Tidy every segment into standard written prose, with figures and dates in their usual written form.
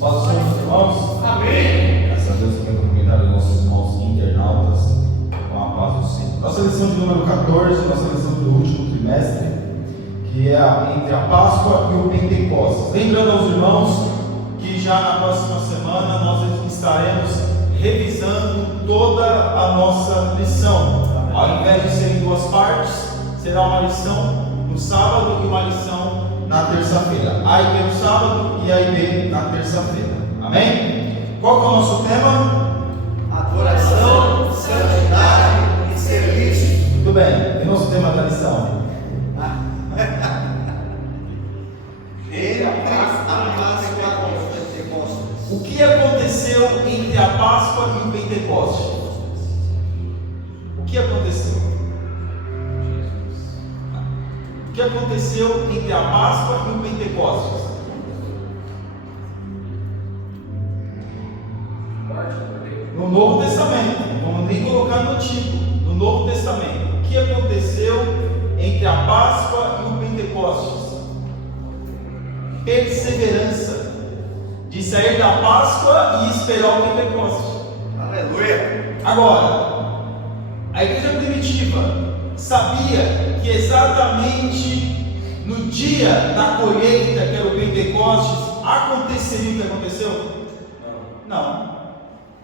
Paz do Senhor, meus irmãos. Amém. Graças a Deus, também cumprimentar os nossos irmãos internautas com a paz do Senhor. Nossa lição de número 14, nossa lição do último trimestre, que é entre a Páscoa e o Pentecostes. Lembrando aos irmãos que já na próxima semana nós estaremos revisando toda a nossa lição. Ao invés de ser em duas partes, será uma lição no sábado e uma lição na terça-feira. A e B no sábado e A e B na terça-feira. Amém? Qual que é o nosso tema? Adoração, santidade e serviço. Muito bem. E nosso tema da lição? Entre a Páscoa e o Pentecostes. O que aconteceu entre a Páscoa e o Pentecostes? O que aconteceu? O que aconteceu entre a Páscoa e o Pentecostes? No Novo Testamento, não vamos nem colocar no Antigo, no Novo Testamento. O que aconteceu entre a Páscoa e o Pentecostes? Perseverança, de sair da Páscoa e esperar o Pentecostes. Aleluia. Agora, a igreja primitiva sabia que exatamente no dia da colheita, que era o Pentecostes, aconteceria o que aconteceu? Não.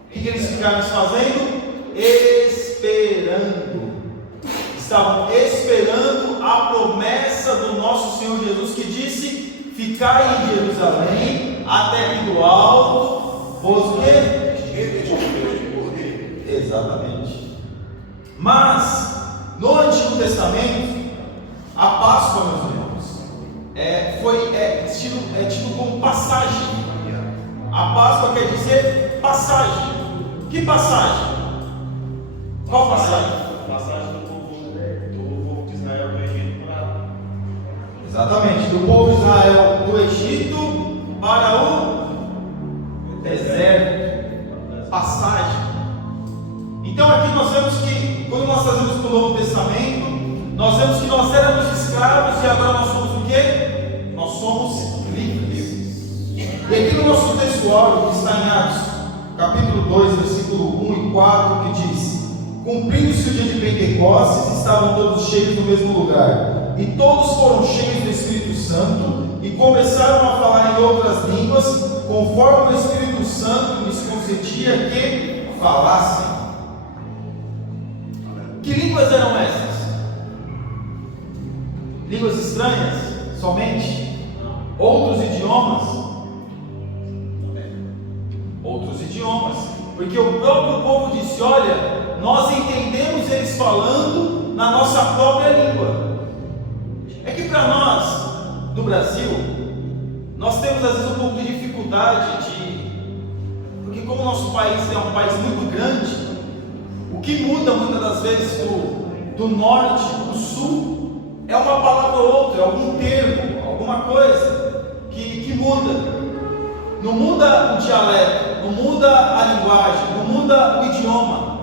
O que eles ficaram fazendo? Esperando. Estavam esperando a promessa do nosso Senhor Jesus, que disse: ficai em Jerusalém, até que do alto vos Exatamente. Mas no Antigo Testamento, a Páscoa, meus irmãos, é tido como passagem. A Páscoa quer dizer passagem. Que passagem? Qual passagem? Passagem do povo de Israel do Egito para... Exatamente, do povo de Israel do Egito para o deserto. Passagem. Então aqui nós vemos que, quando nós trazemos para o Novo Testamento, nós vemos que nós éramos escravos e agora nós somos o quê? Nós somos livres. E aqui no nosso textual, que está em Atos, capítulo 2, versículo 1 e 4, que diz: cumprindo-se o dia de Pentecostes, estavam todos cheios no mesmo lugar, e todos foram cheios do Espírito Santo, e começaram a falar em outras línguas, conforme o Espírito Santo lhes concedia que falassem. Que línguas eram essas? Línguas estranhas? Somente? Outros idiomas? Outros idiomas. Porque o próprio povo disse: olha, nós entendemos eles falando na nossa própria língua. É que para nós, no Brasil, nós temos às vezes um pouco de dificuldade porque como o nosso país é um país muito grande, o que muda muitas das vezes do norte para o sul é uma palavra ou outra, algum termo, alguma coisa que muda. Não muda o dialeto, não muda a linguagem, não muda o idioma.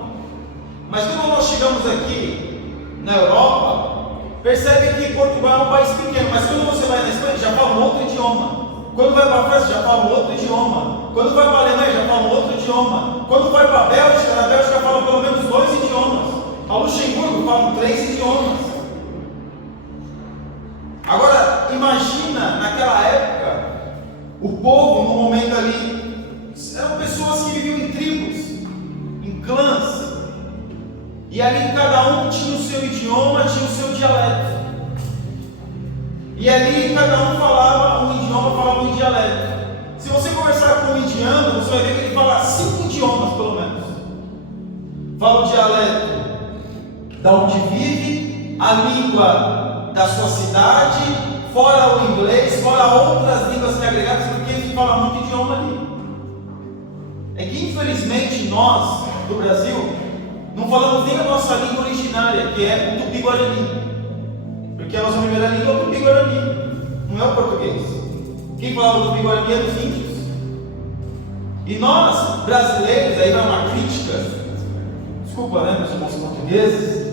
Mas quando nós chegamos aqui na Europa, percebe que Portugal é um país pequeno, mas quando você vai na Espanha, já fala um outro idioma. Quando vai para a França, já fala um outro idioma. Quando vai para a Alemanha, já fala um outro idioma. Quando vai para a Bélgica, na Bélgica fala pelo menos 2 idiomas. A Luxemburgo falam 3 idiomas. Agora, imagina naquela época, o povo, no momento ali, eram pessoas que viviam em tribos, em clãs, e ali cada um tinha o seu idioma, tinha o seu dialeto, e ali cada um falava um idioma, falava um dialeto. Se você conversar com um indiano, você vai ver que ele fala 5 idiomas pelo menos. Fala o dialeto da onde vive, a língua da sua cidade, fora o inglês, fora outras línguas que agregadas, porque ele fala muito idioma ali. É que infelizmente nós, do Brasil, não falamos nem a nossa língua originária, que é o Tupi-Guarani. Porque a nossa primeira língua é o Tupi-Guarani, não é o português. Quem falava o Tupi-Guarani é dos índios. E nós, brasileiros, aí vai uma crítica, desculpa, né, meus irmãos portugueses,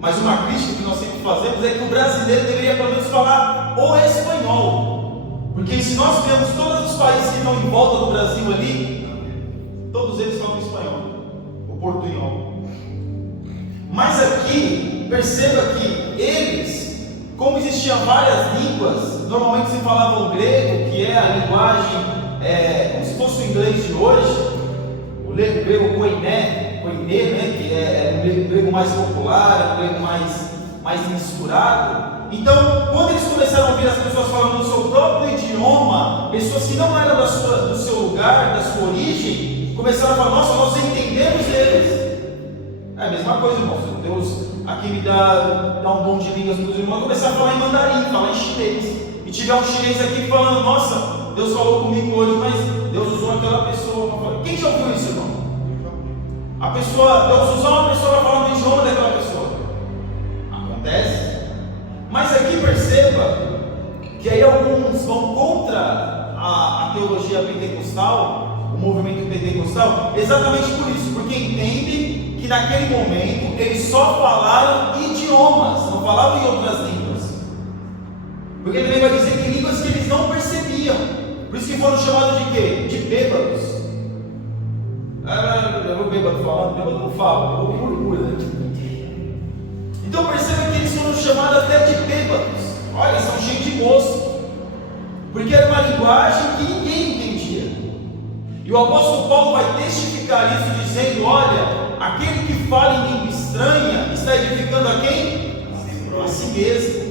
mas uma crítica que nós sempre fazemos é que o brasileiro deveria pelo menos falar o espanhol, porque se nós vemos todos os países que estão em volta do Brasil ali, todos eles falam espanhol, o portunhol. Mas aqui, perceba que eles, como existiam várias línguas, normalmente se falava o grego, que é a linguagem, como se fosse o inglês de hoje, o grego koiné, né, que é um grego mais popular, um grego mais misturado. Então, quando eles começaram a ouvir as pessoas falando no seu próprio idioma, pessoas que não eram do seu lugar, da sua origem, começaram a falar: nossa, nós entendemos eles. É a mesma coisa, irmãos. Deus aqui me dá um dom de línguas para os irmãos, começar a falar em mandarim, falar em chinês. E tiver um chinês aqui falando: nossa, Deus falou comigo hoje, mas Deus usou aquela pessoa. Quem já ouviu isso, irmão? Deus usou uma pessoa para falar no idioma daquela pessoa. Acontece. Mas aqui perceba que aí alguns vão contra a teologia pentecostal, o movimento pentecostal, exatamente por isso, porque entendem que naquele momento eles só falaram idiomas, não falavam em outras línguas. Porque também vai dizer que línguas que eles não percebiam, por isso que foram chamados de quê? De bêbados. Eu vou bêbado falando, bêbado não fala, eu vou murmura. Então perceba que eles foram chamados até de bêbados. Olha, são cheios de gosto, porque era uma linguagem que ninguém entendia. E o apóstolo Paulo vai testificar isso dizendo: olha, aquele que fala em língua estranha está edificando a quem? A si mesmo.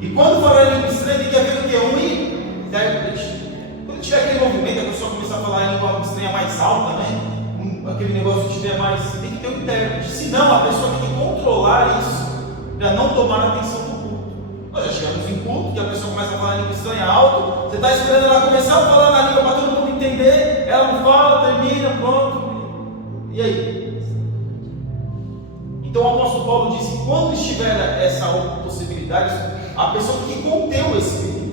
E quando falar em língua estranha, tem que haver o que? Um intérprete. Quando tiver aquele movimento, a pessoa começar a falar em língua estranha mais alta, né? Aquele negócio que tiver mais, tem que ter um intérprete. Senão a pessoa tem que controlar isso para não tomar a atenção do culto. Nós já chegamos em culto, que a pessoa começa a falar em língua estranha alto, você está esperando ela começar a falar na língua para todo mundo entender, ela não fala, termina, pronto. E aí? Então o apóstolo Paulo disse: quando estiver essa possibilidade, a pessoa tem que conter o Espírito.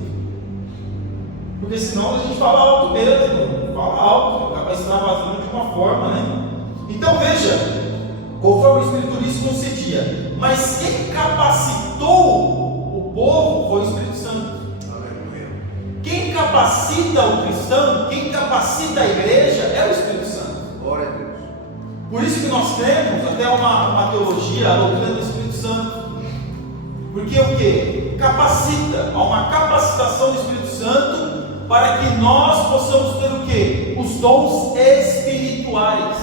Porque senão a gente fala alto mesmo, fala alto, acaba extravasando de uma forma, né? Então veja, conforme o Espírito lhes concedia, mas quem capacitou o povo foi o Espírito Santo. Quem capacita o cristão, quem capacita a igreja é o Espírito Santo. Glória a Deus. Por isso que nós temos até uma teologia, a doutrina do Espírito Santo. Porque o que? Capacita, há uma capacitação do Espírito Santo para que nós possamos ter o que? Os dons espirituais.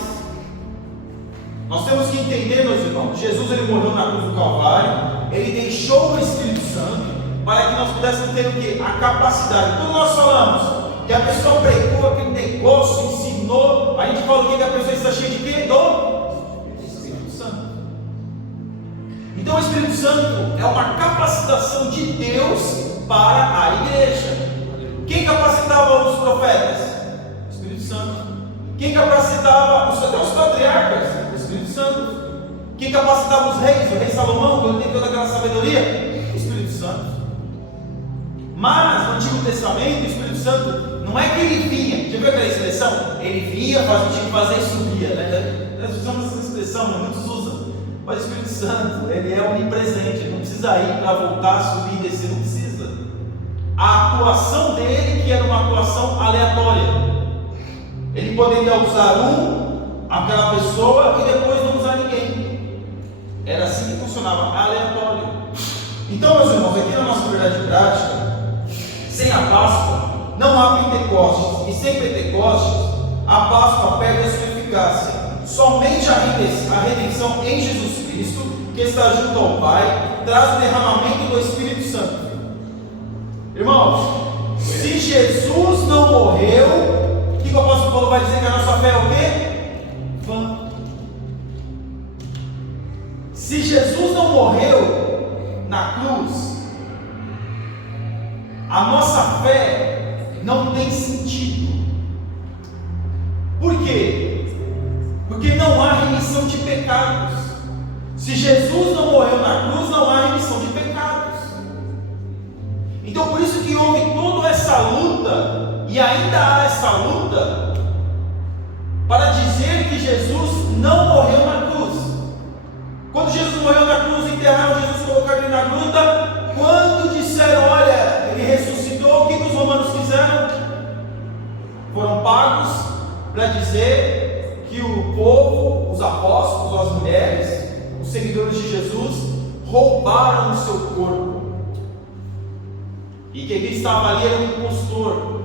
Nós temos que entender, meus irmãos, Jesus ele morreu na cruz do Calvário, ele deixou o Espírito Santo para que nós pudéssemos ter o que? A capacidade. Quando nós falamos que a pessoa pregou aquele negócio, ensinou, a gente fala o que? Que a pessoa está cheia de quê? Do Espírito Santo. Então o Espírito Santo é uma capacitação de Deus para a igreja. Quem capacitava os profetas? O Espírito Santo. Quem capacitava até os patriarcas? O Espírito Santo. Quem capacitava os reis? O rei Salomão, quando tem toda aquela sabedoria? O Espírito Santo. Mas no Antigo Testamento, o Espírito Santo não é que ele vinha. Já viu aquela expressão? Ele vinha, tinha que fazer e subia, né? Nós usamos essa expressão, muitos usam. Mas o Espírito Santo, ele é onipresente, ele não precisa ir para voltar, subir e descer, não precisa. A atuação dele, que era uma atuação aleatória, ele poderia usar aquela pessoa e depois não usar ninguém. Era assim que funcionava, aleatório. Então, meus irmãos, aqui na nossa verdade prática, sem a Páscoa não há Pentecostes, e sem Pentecostes a Páscoa perde a sua eficácia. Somente a redenção em Jesus Cristo, que está junto ao Pai, traz o derramamento do Espírito Santo. Irmãos, se Jesus não morreu, o que o apóstolo Paulo vai dizer? Que a nossa fé é o quê? Vã. Se Jesus não morreu na cruz, a nossa fé não tem sentido. Por quê? Porque não há remissão de pecados. Se Jesus não morreu na cruz, não há remissão de pecados. Então por isso que houve toda essa luta, e ainda há essa luta, para dizer que Jesus não morreu na cruz. Quando Jesus morreu na cruz, enterraram Jesus, colocaram ele na gruta. Quando disseram, olha, ele ressuscitou, o que nos Jesus, roubaram o seu corpo. E quem estava ali era um impostor.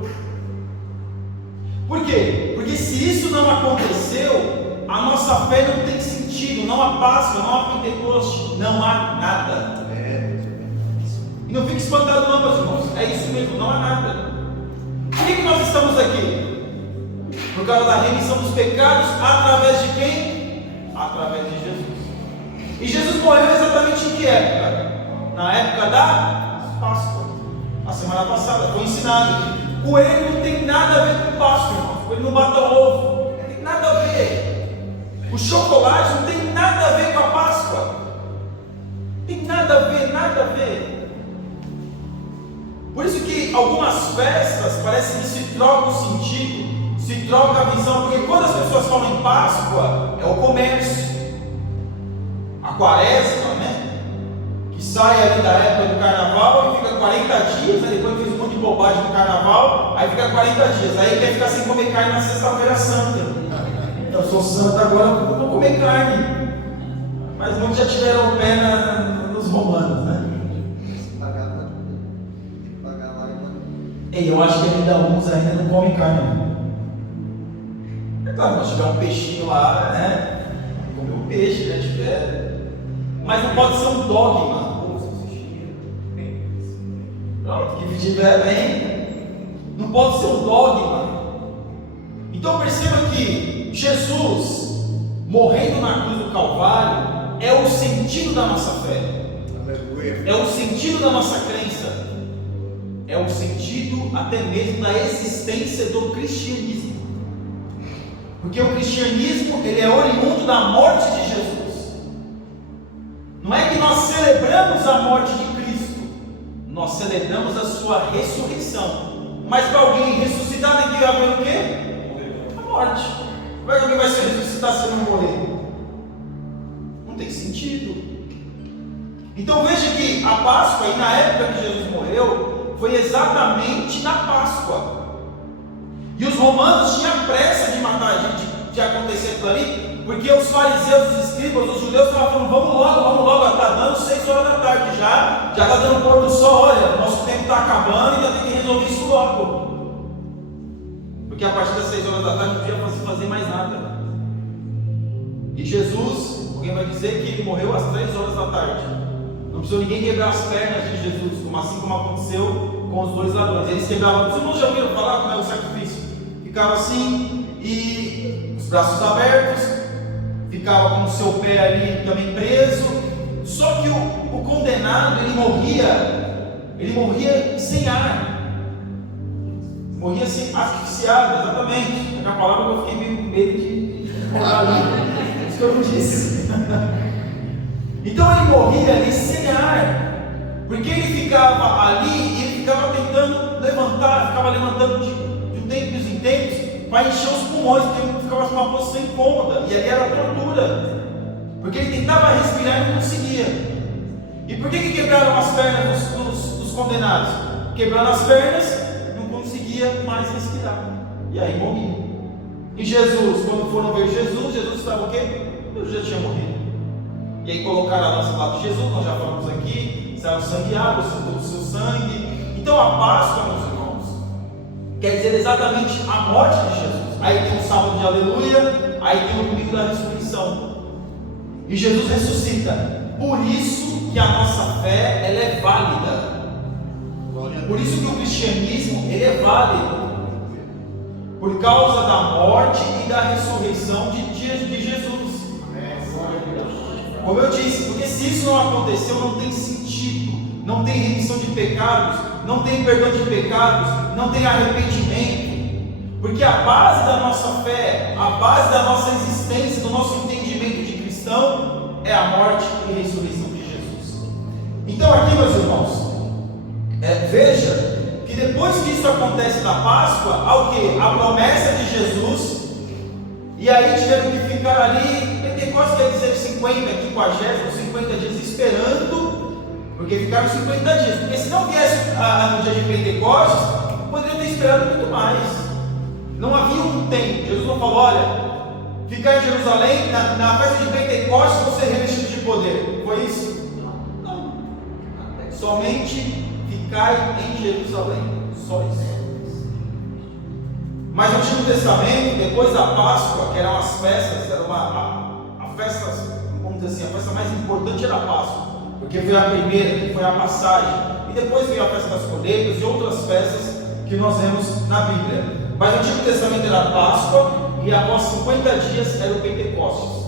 Por quê? Porque se isso não aconteceu, a nossa fé não tem sentido. Não há Páscoa, não há Pentecoste, não há nada. E não fique espantado não, meus irmãos. É isso mesmo, não há nada. Por que nós estamos aqui? Por causa da remissão dos pecados, através de quem? Através de Jesus. E Jesus morreu exatamente em que época? Na época da Páscoa. A semana passada foi ensinado. Coelho não tem nada a ver com Páscoa, irmão. Coelho não bata ovo. Não tem nada a ver. O chocolate não tem nada a ver com a Páscoa. Não tem nada a ver, nada a ver. Por isso que algumas festas parece que se troca o sentido, se troca a visão, porque quando as pessoas falam em Páscoa, é o comércio, a quaresma, né? Que sai ali da época do carnaval e fica 40 dias, né? Depois fez um monte de bobagem no carnaval, aí fica 40 dias, aí quer ficar sem comer carne na sexta-feira santa. Eu sou santa agora, eu vou comer carne. Mas muitos já tiveram o pé nos romanos, né? Eu acho que ainda alguns ainda não comem carne. É claro, nós tiver um peixinho lá, né? Comer um peixe, né? Tiver. Mas não pode ser um dogma. Pronto, que tiver bem. Não pode ser um dogma. Então perceba que Jesus, morrendo na cruz do Calvário, é o sentido da nossa fé. É o sentido da nossa crença. É o sentido até mesmo da existência do cristianismo. Porque o cristianismo, ele é oriundo da morte de Jesus. Não é que nós celebramos a morte de Cristo, nós celebramos a sua ressurreição. Mas para alguém ressuscitar tem que haver o quê? A morte. Como é que alguém vai se ressuscitar se não morrer? Não tem sentido. Então veja que a Páscoa, e na época que Jesus morreu, foi exatamente na Páscoa. E os romanos tinham pressa de matar, de acontecer aquilo ali, porque os fariseus, os escribas, os judeus estavam falando: vamos logo, está dando 6 horas da tarde já está dando pôr do sol, olha, nosso tempo está acabando e já tem que resolver isso logo. Porque a partir das 6 horas da tarde não podia fazer mais nada. E Jesus, alguém vai dizer que ele morreu às 3 horas da tarde. Não precisou ninguém quebrar as pernas de Jesus, assim como aconteceu com os 2 ladrões. Eles quebravam. Os irmãos já ouviram falar como é o sacrifício? Ficava assim, e os braços abertos, ficava com o seu pé ali também preso. Só que o condenado, ele morria sem ar. Morria assim, asfixiado, exatamente. É a palavra que eu fiquei meio com medo de falar ali. Isso que eu não disse. Então ele morria ali sem ar, porque ele ficava ali e ele ficava tentando levantar, ficava levantando de tempos em tempos para encher os pulmões, porque ele ficava numa posição incômoda, e ali era tortura, porque ele tentava respirar e não conseguia. E por que quebraram as pernas dos condenados? Quebrando as pernas, não conseguia mais respirar, e aí morria. E Jesus, quando foram ver Jesus estava o quê? Jesus já tinha morrido. E aí colocaram a lança lá de Jesus, nós já falamos aqui, saiu sangue e água, soltou o seu sangue. Então a Páscoa, meus irmãos, quer dizer exatamente a morte de Jesus. Aí tem o salmo de aleluia, aí tem o domingo da ressurreição. E Jesus ressuscita. Por isso que a nossa fé, ela é válida. Por isso que o cristianismo, ele é válido. Por causa da morte e da ressurreição de Jesus. Como eu disse, porque se isso não aconteceu, não tem sentido, não tem remissão de pecados, não tem perdão de pecados, não tem arrependimento, porque a base da nossa fé, a base da nossa existência, do nosso entendimento de cristão, é a morte e ressurreição de Jesus. Então aqui, meus irmãos, veja que depois que isso acontece na Páscoa, há o que? A promessa de Jesus, e aí tiveram que ficar ali. Pentecostes quer dizer 50, 50 dias esperando, porque ficaram 50 dias, porque se não viesse no dia de Pentecostes, poderiam ter esperado muito mais. Não havia um tempo. Jesus não falou: olha, ficar em Jerusalém, na festa de Pentecostes, vão ser revestidos de poder. Foi isso? Não. Somente ficai em Jerusalém. Só isso. Mas no Antigo Testamento, depois da Páscoa, que eram as festas, era a festa, vamos dizer assim, a festa mais importante era a Páscoa, porque foi a primeira, que foi a passagem, e depois veio a festa das colheitas e outras festas que nós vemos na Bíblia. Mas no Antigo Testamento era a Páscoa, e após 50 dias era o Pentecostes.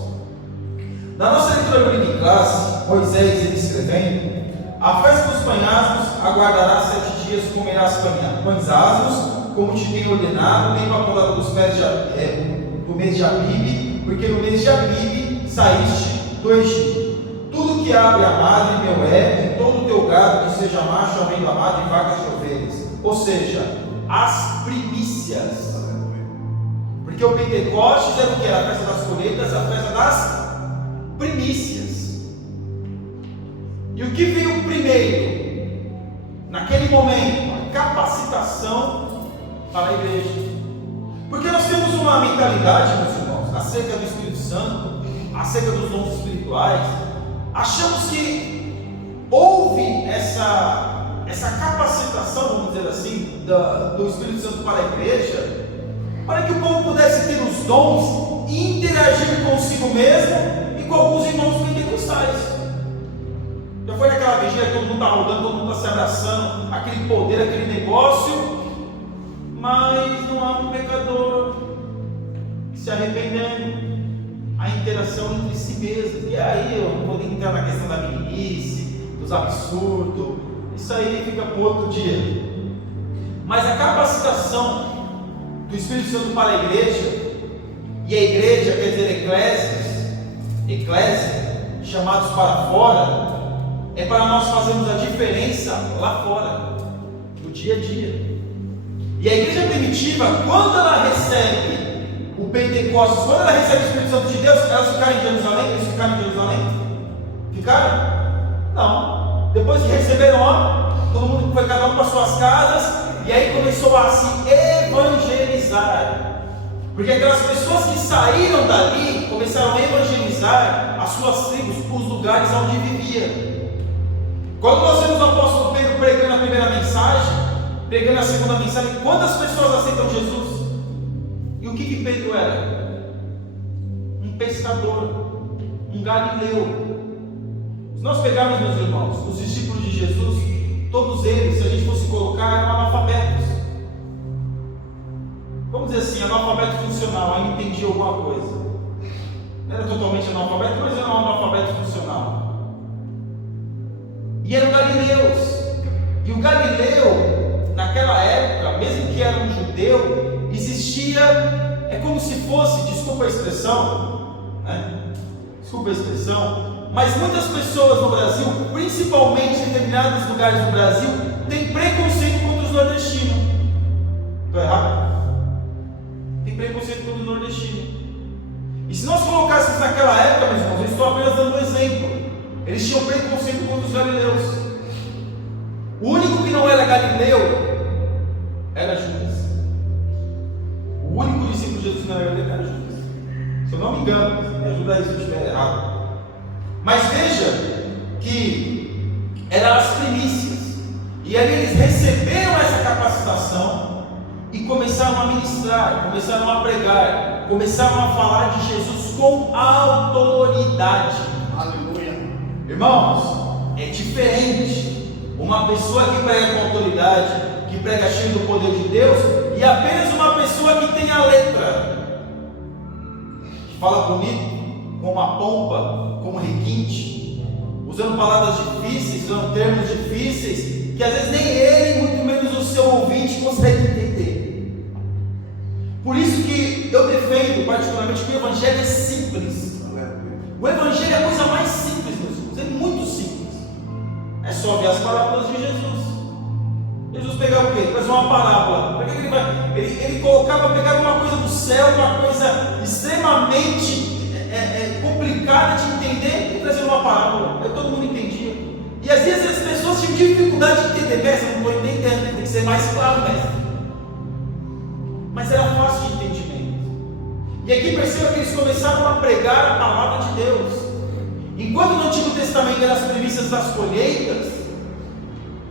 Na nossa leitura bíblica em classe, Moisés ele escrevendo: a festa dos pães asmos aguardará 7 dias, comerás pães asmos, como te tenho ordenado, nem para a palavra dos pés do mês de Abibe, porque no mês de Abibe saíste do Egito. Tudo que abre a madre meu e todo o teu gado que seja macho, havendo a madre, vacas e ovelhas. Ou seja, as primícias. Porque o Pentecostes era o que? Era a festa das colheitas, a festa das primícias. E o que veio primeiro? Naquele momento, a capacitação para a igreja. Porque nós temos uma mentalidade, meus irmãos, acerca do Espírito Santo, acerca dos dons espirituais. Achamos que houve essa capacitação, vamos dizer assim, do Espírito Santo para a igreja, para que o povo pudesse ter os dons e interagir consigo mesmo e com alguns irmãos pentecostais. Já foi naquela vigília que todo mundo está rodando, todo mundo está se abraçando, aquele poder, aquele negócio, mas não há um pecador se arrependendo, a interação entre si mesmo. E aí eu não vou nem entrar na questão da meninice, dos absurdos, isso aí fica para outro dia. Mas a capacitação do Espírito Santo para a igreja, e a igreja quer dizer eclésia, chamados para fora, é para nós fazermos a diferença lá fora, no dia a dia. E a igreja primitiva, quando ela recebe o Pentecostes, quando ela recebe o Espírito Santo de Deus, elas ficaram em Jerusalém? Eles ficaram em Jerusalém? Ficaram? Não. Depois que receberam, todo mundo foi cada um para suas casas, e aí começou a se evangelizar. Porque aquelas pessoas que saíram dali começaram a evangelizar as suas tribos, os lugares onde vivia. Quando nós vemos o apóstolo Pedro pregando a primeira mensagem, pregando a segunda mensagem, quantas pessoas aceitam Jesus? E o que Pedro era? Um pescador, um galileu. Se nós pegarmos, meus irmãos, os discípulos de Jesus, todos eles, se a gente fosse colocar, eram analfabetos. Vamos dizer assim, analfabeto funcional, aí entendia alguma coisa. Não era totalmente analfabeto, mas era um analfabeto funcional. E eram galileus. E o galileu, naquela época, mesmo que era um judeu, existia, é como se fosse, desculpa a expressão, mas muitas pessoas no Brasil, principalmente em determinados lugares do Brasil, têm preconceito contra os nordestinos. Estou errado? Tem preconceito contra os nordestinos. E se nós colocássemos naquela época, meus irmãos, eu estou apenas dando um exemplo, eles tinham preconceito contra os galileus. O único que não era galileu era Judas. O único discípulo de Jesus que não era galileu era Judas. Se eu não me engano, me ajuda aí se eu estiver errado. Mas veja que eram as primícias. E aí eles receberam essa capacitação e começaram a ministrar, começaram a pregar, começaram a falar de Jesus com autoridade. Aleluia. Irmãos, é diferente uma pessoa que prega com autoridade, que prega cheio do poder de Deus, e apenas uma pessoa que tem a letra, que fala bonito, com uma pompa, com um requinte, usando palavras difíceis, usando termos difíceis, que às vezes nem ele, muito menos o seu ouvinte, consegue entender. Por isso que eu defendo particularmente que o Evangelho é simples. O Evangelho é a coisa mais simples, meus irmãos, é muito simples. É só ver as parábolas de Jesus. Jesus pegava o quê? Trazia uma parábola. Para que ele vai? Ele colocava, pegava uma coisa do céu, uma coisa extremamente complicada de entender, e trazia uma parábola. Aí todo mundo entendia. E às vezes as pessoas tinham dificuldade de entender. Mestre, eu não estou entendendo, tem que ser mais claro, mestre. Mas era fácil de entendimento. E aqui perceba que eles começaram a pregar a palavra de Deus. Enquanto no Antigo Testamento eram as primícias das colheitas,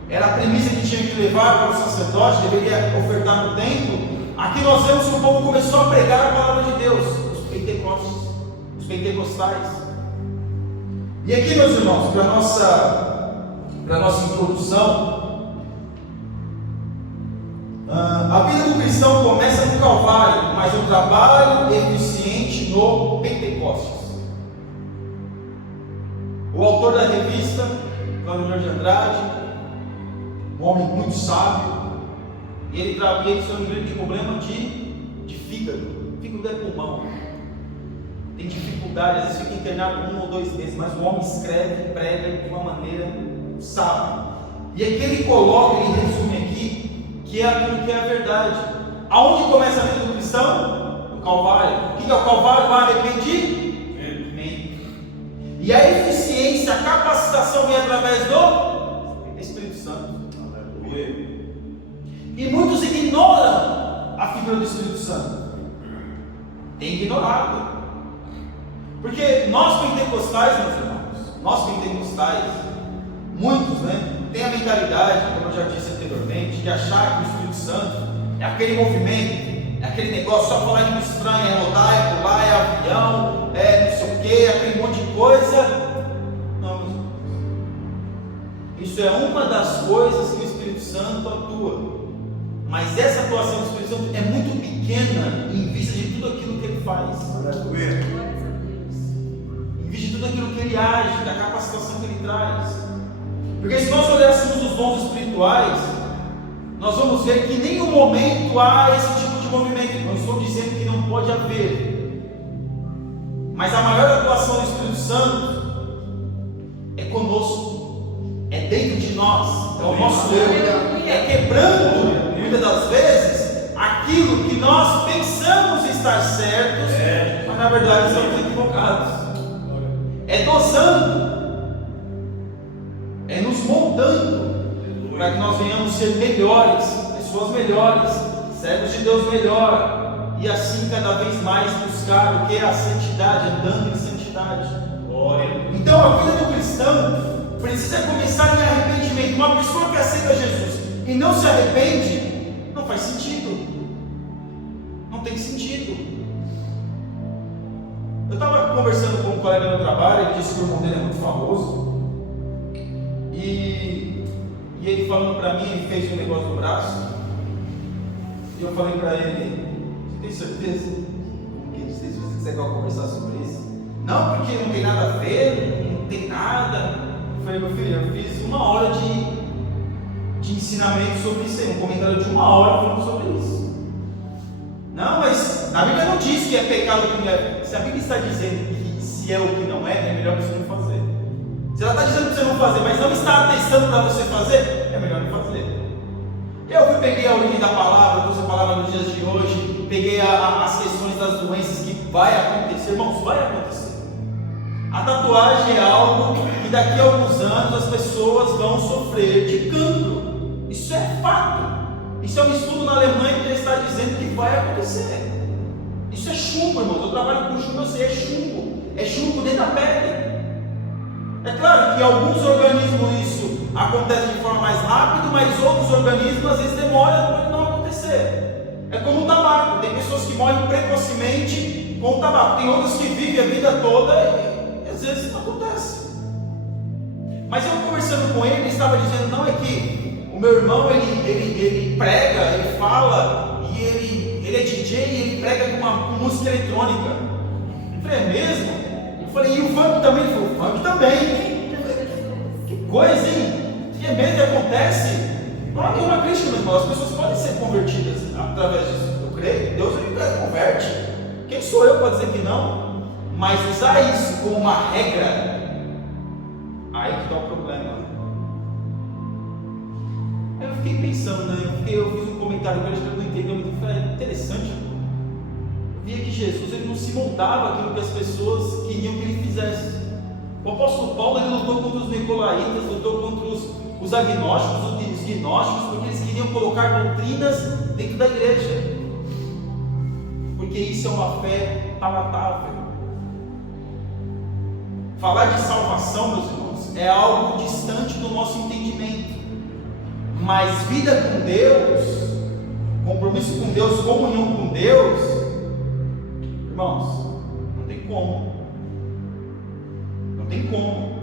era a primícia que tinha que levar para o sacerdote, deveria ofertar no templo. Aqui nós vemos que o povo começou a pregar a palavra de Deus, os pentecostais. E aqui, meus irmãos, para a nossa introdução, a vida do cristão começa no Calvário, mas o trabalho eficiente no Pentecostes. O autor da revista, Cláudio de Andrade, um homem muito sábio, e ele tem um grande problema de fígado. Fígado é pulmão. Tem dificuldade, às vezes fica internado 1 ou 2 meses, mas o homem escreve, prega de uma maneira sábia. E aqui ele coloca, ele resume aqui, que é aquilo que é a verdade. Aonde começa a vida do cristão? No Calvário. O que é o Calvário? O arrependimento. E a eficiência, a capacitação vem através do Espírito Santo. E muitos ignoram a figura do Espírito Santo. Tem ignorado. Porque nós pentecostais, meus irmãos, muitos, têm a mentalidade, como eu já disse anteriormente, de achar que o Espírito Santo é aquele movimento, é aquele negócio, só falar em estranho, é rodar, é pular, é avião, é não sei o que, aquele monte de coisa. Não, meus irmãos. Isso é uma das coisas que o Espírito Santo atua. Mas essa atuação do Espírito Santo é muito pequena em vista de tudo aquilo que ele faz. Em vista de tudo aquilo que ele age, da capacitação que ele traz. Porque se nós olhássemos os dons espirituais, nós vamos ver que em nenhum momento há esse tipo de movimento. Não estou dizendo que não pode haver. Mas a maior atuação do Espírito Santo é conosco. É dentro de nós. É o nosso eu. É quebrando, muitas das vezes, aquilo que nós pensamos estar certos, mas na verdade estamos equivocados. É dosando, é nos moldando, para que nós venhamos ser melhores, pessoas melhores, servos de Deus melhor, e assim cada vez mais buscar o que é a santidade, andando em santidade. Então a vida do cristão precisa começar em arrependimento. Uma pessoa que aceita Jesus e não se arrepende, não faz sentido, não tem sentido. Eu estava conversando com um colega no trabalho, ele disse que o irmão dele é muito famoso, e ele falando para mim, ele fez um negócio no braço, e eu falei para ele: você tem certeza? Se você quiser conversar sobre isso. Não, porque não tem nada a ver, não tem nada. Eu falei: meu filho, eu fiz 1 hora de ensinamento sobre isso aí, um comentário de 1 hora falando sobre isso. Não, mas a Bíblia não diz que é pecado que mulher. Se a Bíblia está dizendo que se é o que não é melhor você não fazer. Se ela está dizendo para você não fazer, mas não está atestando para você fazer, é melhor não fazer. Eu peguei a origem da palavra, trouxe a palavra nos dias de hoje, peguei as questões das doenças que vai acontecer. Irmãos, vai acontecer. A tatuagem é algo que daqui a alguns anos as pessoas vão sofrer de cancro. Isso é fato. Isso é um estudo na Alemanha que já está dizendo que vai acontecer. Isso é chumbo, irmãos. Eu trabalho com chumbo, eu sei, é chumbo. É chumbo dentro da pele. É claro que em alguns organismos isso acontece de forma mais rápida, mas outros organismos às vezes demoram para não acontecer. É como o tabaco. Tem pessoas que morrem precocemente com o tabaco. Tem outras que vivem a vida toda e às vezes não acontece. Mas eu conversando com ele estava dizendo: não, é que o meu irmão ele prega, ele fala, e ele é DJ e ele prega com música eletrônica. Eu falei: é mesmo? Eu falei: e o funk também? Ele falou: o funk também. Que coisa, hein? Que é mesmo que acontece? Não é uma crítica, meu irmão. As pessoas podem ser convertidas através disso. Eu creio, Deus ele converte. Quem sou eu para dizer que não? Mas usar isso como uma regra, aí que está o problema. Eu fiquei pensando, eu fiz um comentário que eu não entendeu muito. Foi interessante. Eu via que Jesus ele não se moldava aquilo que as pessoas queriam que ele fizesse. O apóstolo Paulo ele lutou contra os nicolaítas, lutou contra os agnósticos, os gnósticos, porque eles queriam colocar doutrinas dentro da igreja. Porque porque isso é uma fé palatável. Falar de salvação, meus irmãos, é algo distante do nosso entendimento. Mas vida com Deus, compromisso com Deus, comunhão com Deus, irmãos, não tem como. Não tem como.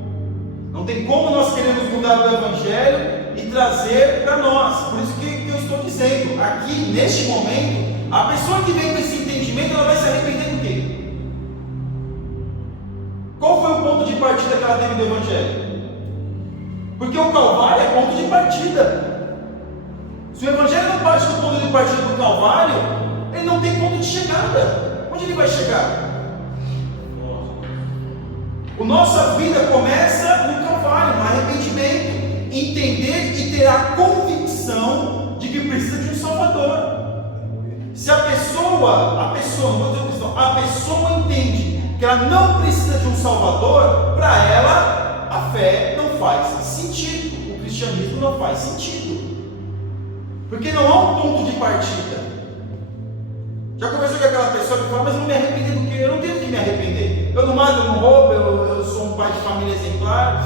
Não tem como nós queremos mudar o Evangelho e trazer para nós. Por isso que eu estou dizendo, aqui neste momento, a pessoa que vem com esse entendimento, ela vai se arrepender do quê? Qual foi o ponto de partida que ela teve do Evangelho? Porque o Calvário é ponto de partida. Se o Evangelho não parte do ponto de partida do Calvário, ele não tem ponto de chegada. Onde ele vai chegar? A nossa vida começa no Calvário, no arrependimento, entender e ter a convicção de que precisa de um Salvador. Se a pessoa, não vou dizer cristão, a pessoa entende que ela não precisa de um Salvador, para ela a fé não faz sentido, o cristianismo não faz sentido, porque não há um ponto de partida. Já conversou com aquela pessoa que fala, mas eu não me arrependi do quê? Eu não tenho que me arrepender. Eu não mato, eu não roubo, eu sou um pai de família exemplar.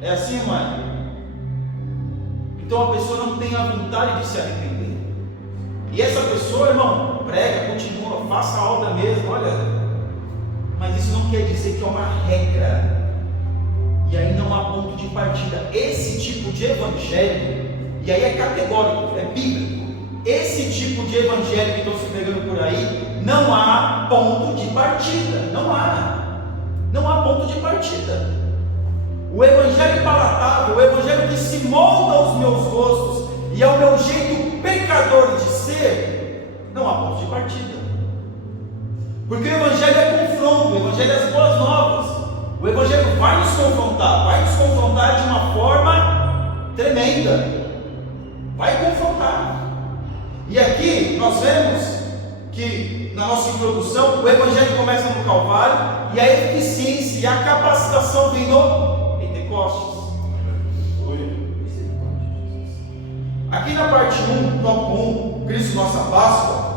É assim, mãe? Então a pessoa não tem a vontade de se arrepender. E essa pessoa, irmão, prega, continua, faça a obra mesmo, olha. Mas isso não quer dizer que é uma regra. E aí não há ponto de partida. Esse tipo de evangelho, e aí é categórico, é bíblico. Esse tipo de evangelho que estão se pregando por aí, não há ponto de partida. Não há ponto de partida. O evangelho palatável, o evangelho que se molda aos meus gostos e ao meu jeito pecador de ser, não há ponto de partida. Porque o evangelho é confronto, o evangelho é as boas novas. O evangelho vai nos confrontar de uma forma tremenda. Vai confrontar. E aqui nós vemos que na nossa introdução o Evangelho começa no Calvário e a eficiência e a capacitação vem no Pentecostes. Aqui na parte 1, tópico 1, Cristo nossa Páscoa,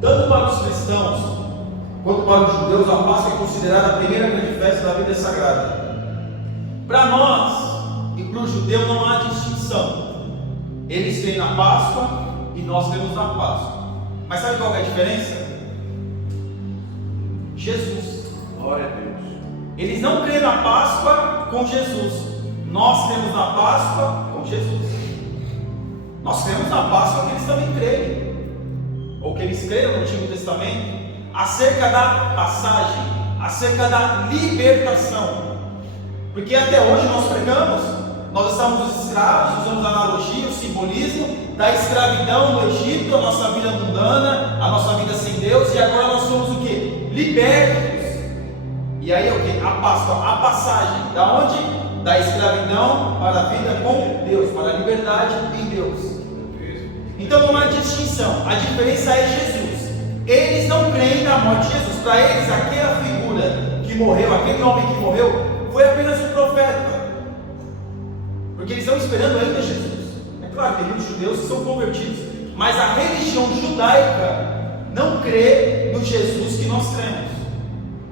tanto para os cristãos quanto para os judeus, a Páscoa é considerada a primeira grande festa da vida sagrada. Para nós e para o judeu não há distinção. Eles creem na Páscoa e nós cremos na Páscoa. Mas sabe qual é a diferença? Jesus. Glória a Deus. Eles não creem na Páscoa com Jesus. Nós cremos na Páscoa com Jesus. Nós cremos na Páscoa que eles também creem. Ou que eles creram no Antigo Testamento. Acerca da passagem. Acerca da libertação. Porque até hoje nós pregamos, nós estamos escravos, usamos a analogia, o simbolismo da escravidão no Egito, a nossa vida mundana, a nossa vida sem Deus, e agora nós somos o que? Libertos. E aí é o que? A Páscoa, a passagem, da onde? Da escravidão para a vida com Deus, para a liberdade em Deus. Então não há distinção, a diferença é Jesus. Eles não creem na morte de Jesus, para eles aquela figura que morreu, aquele homem que morreu, foi apenas um profeta, porque eles estão esperando ainda Jesus. É claro que tem muitos judeus que são convertidos, mas a religião judaica não crê no Jesus que nós cremos,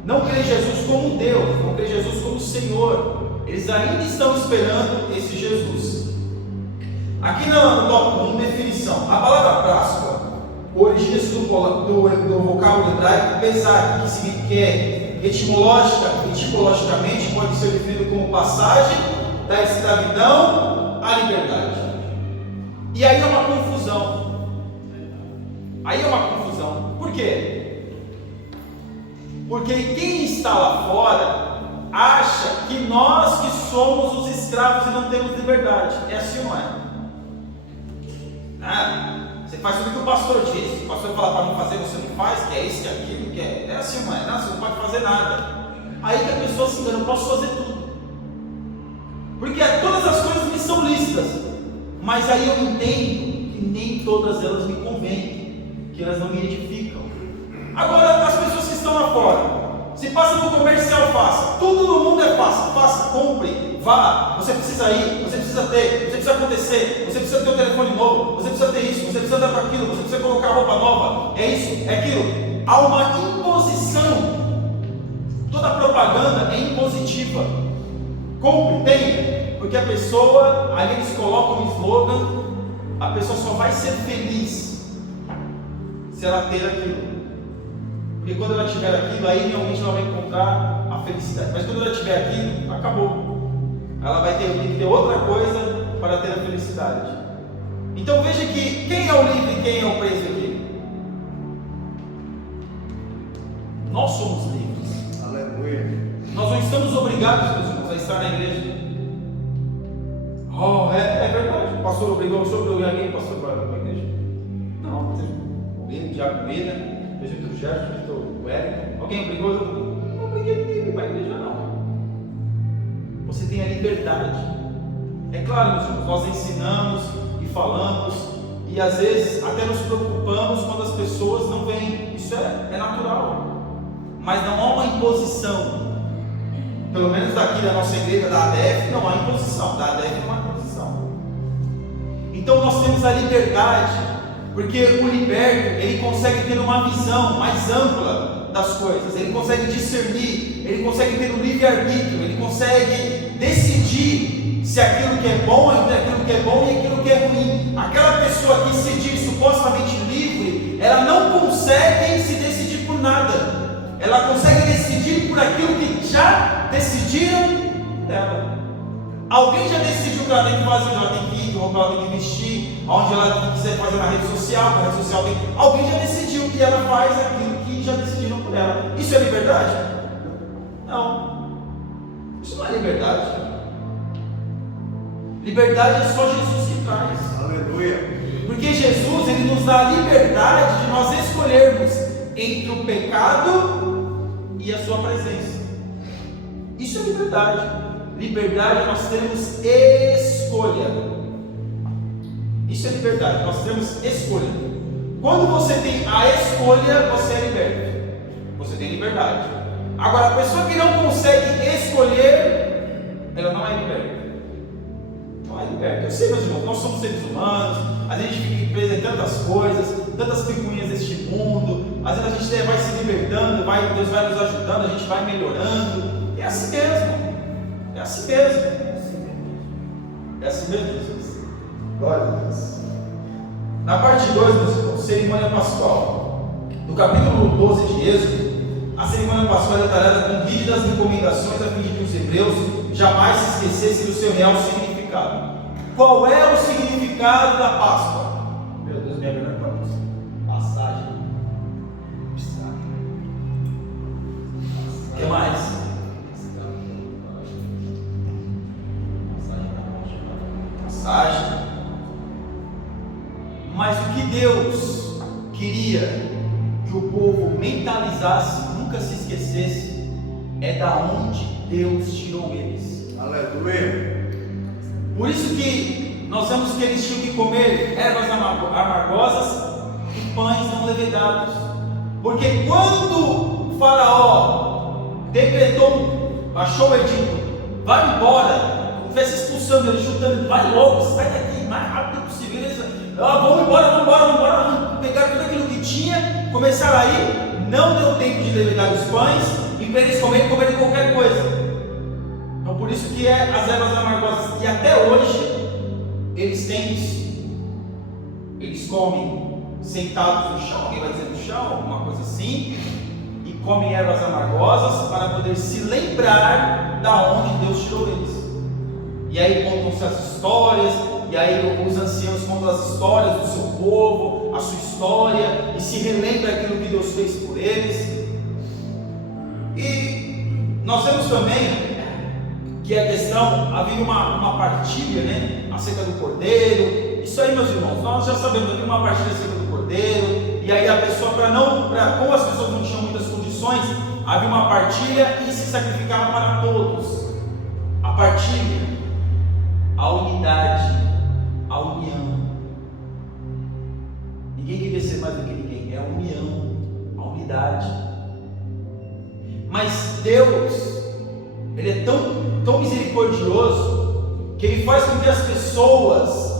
não crê Jesus como Deus, não crê Jesus como Senhor. Eles ainda estão esperando esse Jesus. Aqui no tópico 1, definição. A palavra Páscoa origina-se do vocábulo hebraico pesar, que significa etimologicamente pode ser definido como passagem da escravidão à liberdade. E aí é uma confusão. Por quê? Porque quem está lá fora acha que nós que somos os escravos e não temos liberdade. É assim ou não é? Você faz tudo que o pastor diz. O pastor fala para não fazer, você não faz, que é isso, que é aquilo, que é. É assim, mas não, você não pode fazer nada. Aí que a pessoa se engana, eu posso fazer tudo. Porque todas as coisas me são lícitas. Mas aí eu entendo que nem todas elas me convêm, que elas não me edificam. Agora, as pessoas que estão lá fora, se passa no comercial, faça. Tudo no mundo é fácil. Faça, compre, vá, você precisa ir, você precisa ter, você precisa acontecer, você precisa ter um telefone novo, você precisa ter isso, você precisa dar para aquilo, você precisa colocar roupa nova, é isso, é aquilo. Há uma imposição. Toda propaganda é impositiva. Compre, tenha, porque a pessoa, ali eles colocam um slogan, a pessoa só vai ser feliz se ela ter aquilo. Porque quando ela tiver aquilo, aí realmente ela vai encontrar a felicidade. Mas quando ela tiver aquilo, acabou. Ela vai ter que ter outra coisa para ter a felicidade. Então veja que quem é o livre e quem é o preso aqui? Nós somos livres. Aleluia. Nós não estamos obrigados, meus irmãos, a estar na igreja. Oh, é verdade. O pastor obrigou alguém, pastor, para a igreja? Não, o Diaco William, o presbítero Gerson, o presbítero Wellington. Alguém obrigou? Eu não obriguei ninguém para a igreja, não. Você tem a liberdade. É claro, meus irmãos, nós ensinamos e falamos, e às vezes até nos preocupamos quando as pessoas não vêm. Isso é natural. Mas não há uma imposição. Pelo menos daqui da nossa igreja, da ADF, não há imposição. Da ADF não há imposição. Então nós temos a liberdade, porque o liberto, ele consegue ter uma visão mais ampla das coisas, ele consegue discernir, ele consegue ter um livre-arbítrio, ele consegue decidir se aquilo que é bom é aquilo que é bom e aquilo que é ruim. Aquela pessoa que se diz supostamente livre, ela não consegue se decidir por nada. Ela consegue decidir por aquilo que já decidiram dela. Alguém já decidiu o que ela tem que fazer, ela tem que ir, como ela tem que vestir, aonde ela quiser fazer na rede social, a rede social tem. Alguém já decidiu e ela faz aquilo que já decidiram por ela. Isso é liberdade? Não. Isso não é liberdade. Liberdade é só Jesus que traz. Aleluia. Porque Jesus, ele nos dá a liberdade de nós escolhermos entre o pecado e a sua presença. Isso é liberdade. Liberdade é nós termos escolha. Isso é liberdade, nós temos escolha. Quando você tem a escolha, você é liberto. Você tem liberdade. Agora, a pessoa que não consegue escolher, ela não é liberta. Não é liberta. Eu sei, meus irmãos, nós somos seres humanos, a gente fica preso em tantas coisas, tantas picuinhas deste mundo. Às vezes a gente vai se libertando, Deus vai nos ajudando, a gente vai melhorando. É assim mesmo. É assim mesmo. É assim mesmo, Jesus. Glória a Deus. Na parte 2, meus irmãos, cerimônia pascual. No capítulo 12 de Êxodo, a cerimônia pascual é detalhada com rígidas recomendações a fim de que os hebreus jamais se esquecessem do seu real significado. Qual é o significado da Páscoa? Meu Deus, minha melhor passagem. O que mais? Passagem. Mas o que Deus queria que o povo mentalizasse, nunca se esquecesse, é da onde Deus tirou eles. Aleluia. Por isso que nós vemos que eles tinham que comer ervas amargosas e pães não levedados. Porque quando o faraó decretou, achou o edito, vai embora, estivesse expulsando ele, chutando, vai logo, sai daqui, mais rápido possível. Eles, vamos embora, pegaram tudo aquilo que tinha, começaram a ir, não deu tempo de levedar os pães, e para eles comerem qualquer coisa. Então por isso que as ervas amargosas, e até hoje, eles têm isso. Eles comem sentados no chão, alguém vai dizer no chão, alguma coisa assim, e comem ervas amargosas para poder se lembrar da onde Deus tirou eles. E aí contam-se as histórias, e aí os anciãos contam as histórias do seu povo, a sua história, e se relembra aquilo que Deus fez por eles. E nós vemos também que a questão, havia uma partilha, né, acerca do cordeiro. Isso aí, meus irmãos, nós já sabemos, havia uma partilha acerca do cordeiro, e aí a pessoa, como as pessoas não tinham muitas condições, havia uma partilha e se sacrificava para todos. A partilha, a unidade, a união. Ninguém queria ser mais do que ninguém, é a união, a unidade. Mas Deus, Ele é tão tão misericordioso, que Ele faz com que as pessoas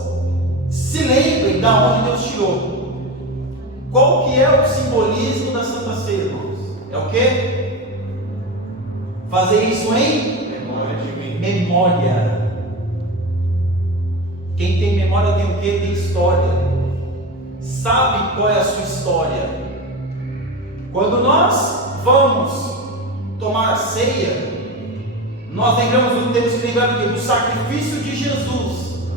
se lembrem da onde Deus tirou. Qual que é o simbolismo da Santa Ceia, irmãos? É o quê? Fazer isso em Memória de mim. memória. Quem tem memória tem o quê? Tem história. Sabe qual é a sua história. Quando nós vamos tomar a ceia, nós temos que lembrar do quê? Do sacrifício de Jesus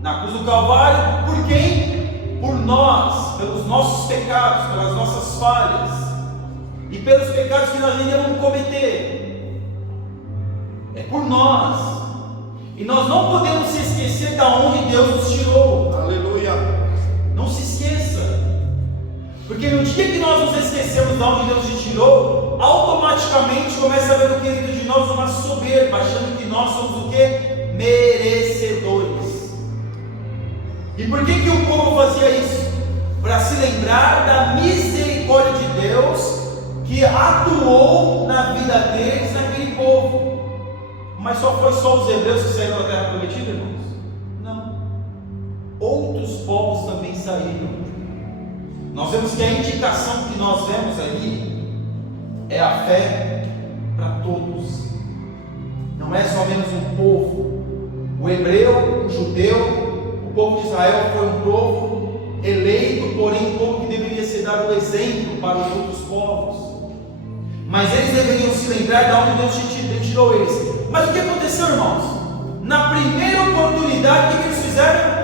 na cruz do Calvário. Por quem? Por nós, pelos nossos pecados, pelas nossas falhas e pelos pecados que nós ainda vamos cometer. É por nós. E nós não podemos se esquecer da onde Deus nos tirou. Aleluia. Não se esqueça. Porque no dia que nós nos esquecemos de onde Deus te tirou, automaticamente começa a haver o que dentro de nós uma soberba, achando que nós somos o que? Merecedores. E por que o povo fazia isso? Para se lembrar da misericórdia de Deus que atuou na vida deles, naquele povo. Mas só os hebreus que saíram da terra prometida, irmãos? Não. Outros povos também saíram. Nós vemos que a indicação que nós vemos ali é a fé para todos. Não é somente um povo. O hebreu, o judeu, o povo de Israel foi um povo eleito, porém um povo que deveria ser dado exemplo para os outros povos. Mas eles deveriam se lembrar de onde Deus tirou eles. Mas o que aconteceu, irmãos? Na primeira oportunidade, o que eles fizeram?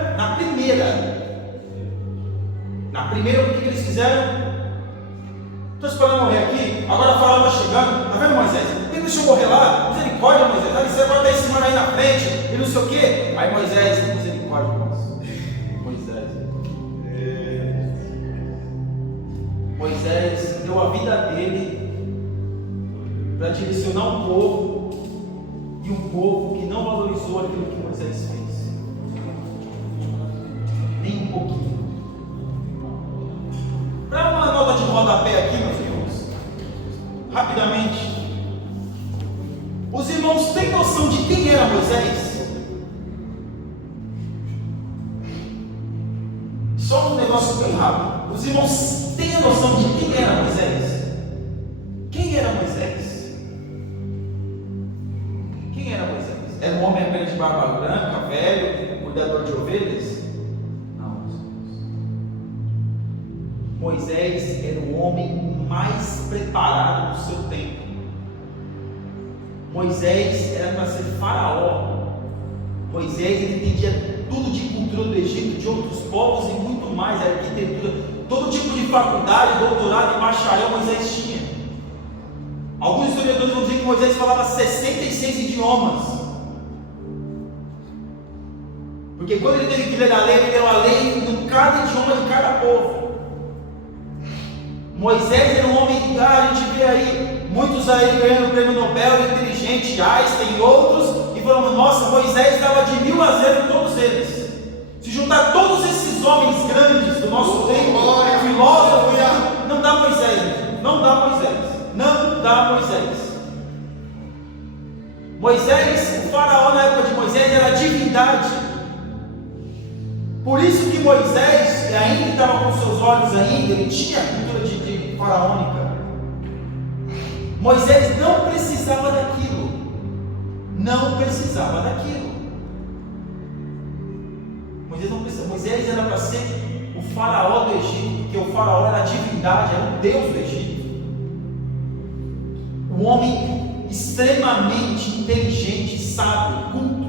O que eles fizeram? Estou esperando morrer aqui, agora a Faraó está chegando. Está vendo, Moisés? Ele deixou morrer lá, misericórdia, Moisés. Você agora está em cima aí na frente, e não sei o quê. Aí Moisés, misericórdia, irmãos. Moisés deu a vida dele para direcionar um povo, e um povo que não valorizou aquilo que Moisés fez, nem um pouquinho. Para uma nota de rodapé aqui, meus irmãos, rapidamente, os irmãos têm noção de quem era Moisés? Só um negócio bem rápido. Os irmãos têm a noção de quem era Moisés? Quem era Moisés? Quem era Moisés? Era um homem apenas de barba branca, velho, cuidador de ovelhas? Não. Moisés era o homem mais preparado do seu tempo. Moisés era para ser faraó. Moisés, ele entendia tudo de cultura do Egito, de outros povos e muito mais, arquitetura, todo tipo de faculdade, doutorado e bacharel Moisés tinha. Alguns historiadores vão dizer que Moisés falava 66 idiomas. Porque quando ele teve que ler a lei, ele leu a lei em cada idioma de cada povo. Moisés era um homem, a gente vê aí, muitos aí ganhando o prêmio Nobel, inteligente, Einstein e outros, e falando, nossa, Moisés estava de 1000 a 0 em todos eles. Se juntar todos esses homens grandes do nosso tempo, filósofos, não dá Moisés, não dá Moisés, não dá Moisés. Moisés, o faraó na época de Moisés era divindade. Por isso que Moisés ainda estava com seus olhos ainda, ele tinha a cultura de faraônica. Moisés não precisava daquilo. Não precisava daquilo. Moisés não precisava. Moisés era para ser o faraó do Egito, porque o faraó era a divindade, era o Deus do Egito. Um homem extremamente inteligente, sábio, culto.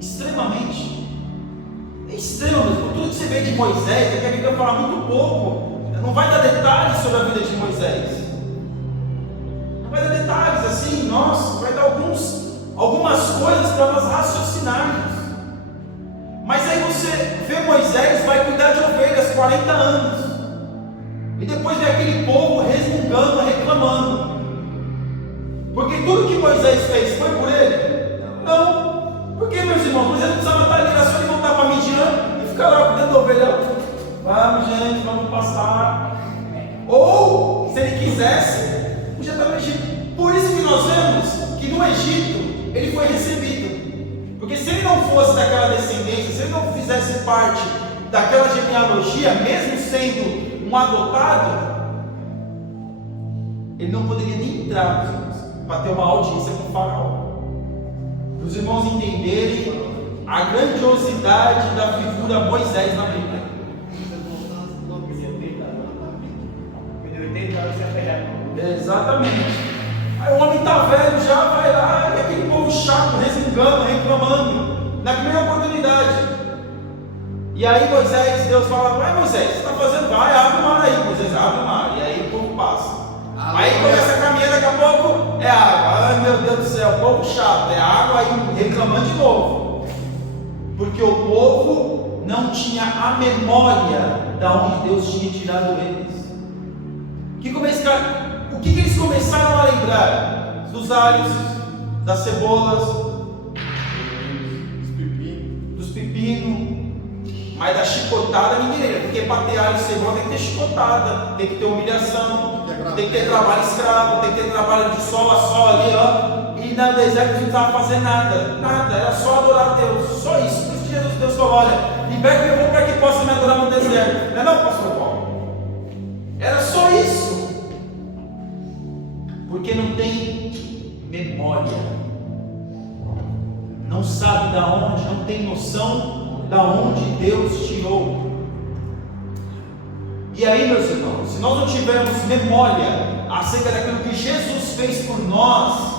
Extremamente. É extremo mesmo. Tudo que você vê de Moisés, é que a Bíblia fala muito pouco. Não vai dar detalhes sobre a vida de Moisés. Não vai dar detalhes assim, nossa, vai dar algumas coisas para nós raciocinarmos. Mas aí você vê Moisés vai cuidar de ovelhas 40 anos. E depois vem aquele povo resmungando, reclamando. Porque tudo que Moisés fez foi por ele? Não. Porque, meus irmãos, Moisés não precisava estar ali, era só ele voltar para Midian e ficar lá cuidando da ovelha. Vamos, gente, vamos passar. Ou, se ele quisesse, podia estar no Egito. Por isso que nós vemos que no Egito, ele foi recebido. Porque se ele não fosse daquela descendência, se ele não fizesse parte daquela genealogia, mesmo sendo um adotado, ele não poderia nem entrar para ter uma audiência com o faraó. Para os irmãos entenderem a grandiosidade da figura Moisés na Bíblia. Exatamente. Aí o homem está velho, já vai lá, e aquele povo chato, resmungando, reclamando, na primeira oportunidade. E aí Deus fala, vai Moisés, você está fazendo? Vai, abre o mar aí, Moisés, abre o mar. E aí o povo passa. Aí começa a caminhar, daqui a pouco é água. Ai meu Deus do céu, o povo chato, é água, aí reclamando de novo. Porque o povo não tinha a memória da onde Deus tinha tirado eles. O que eles começaram a lembrar? Dos alhos, das cebolas, dos pepinos, mas da chicotada ninguém, porque para ter alho e cebola tem que ter chicotada, tem que ter humilhação, tem que ter trabalho escravo, tem que ter trabalho de sol a sol ali, ó. E na deserto não precisava fazer nada, era só adorar a Deus, só isso. Por isso que Deus falou: olha, liberta meu povo para que possa me adorar no deserto. Não é não, pastor Paulo? Era só isso. Porque não tem memória, não sabe da onde, não tem noção da onde Deus tirou. E aí, meus irmãos, se nós não tivermos memória acerca daquilo que Jesus fez por nós,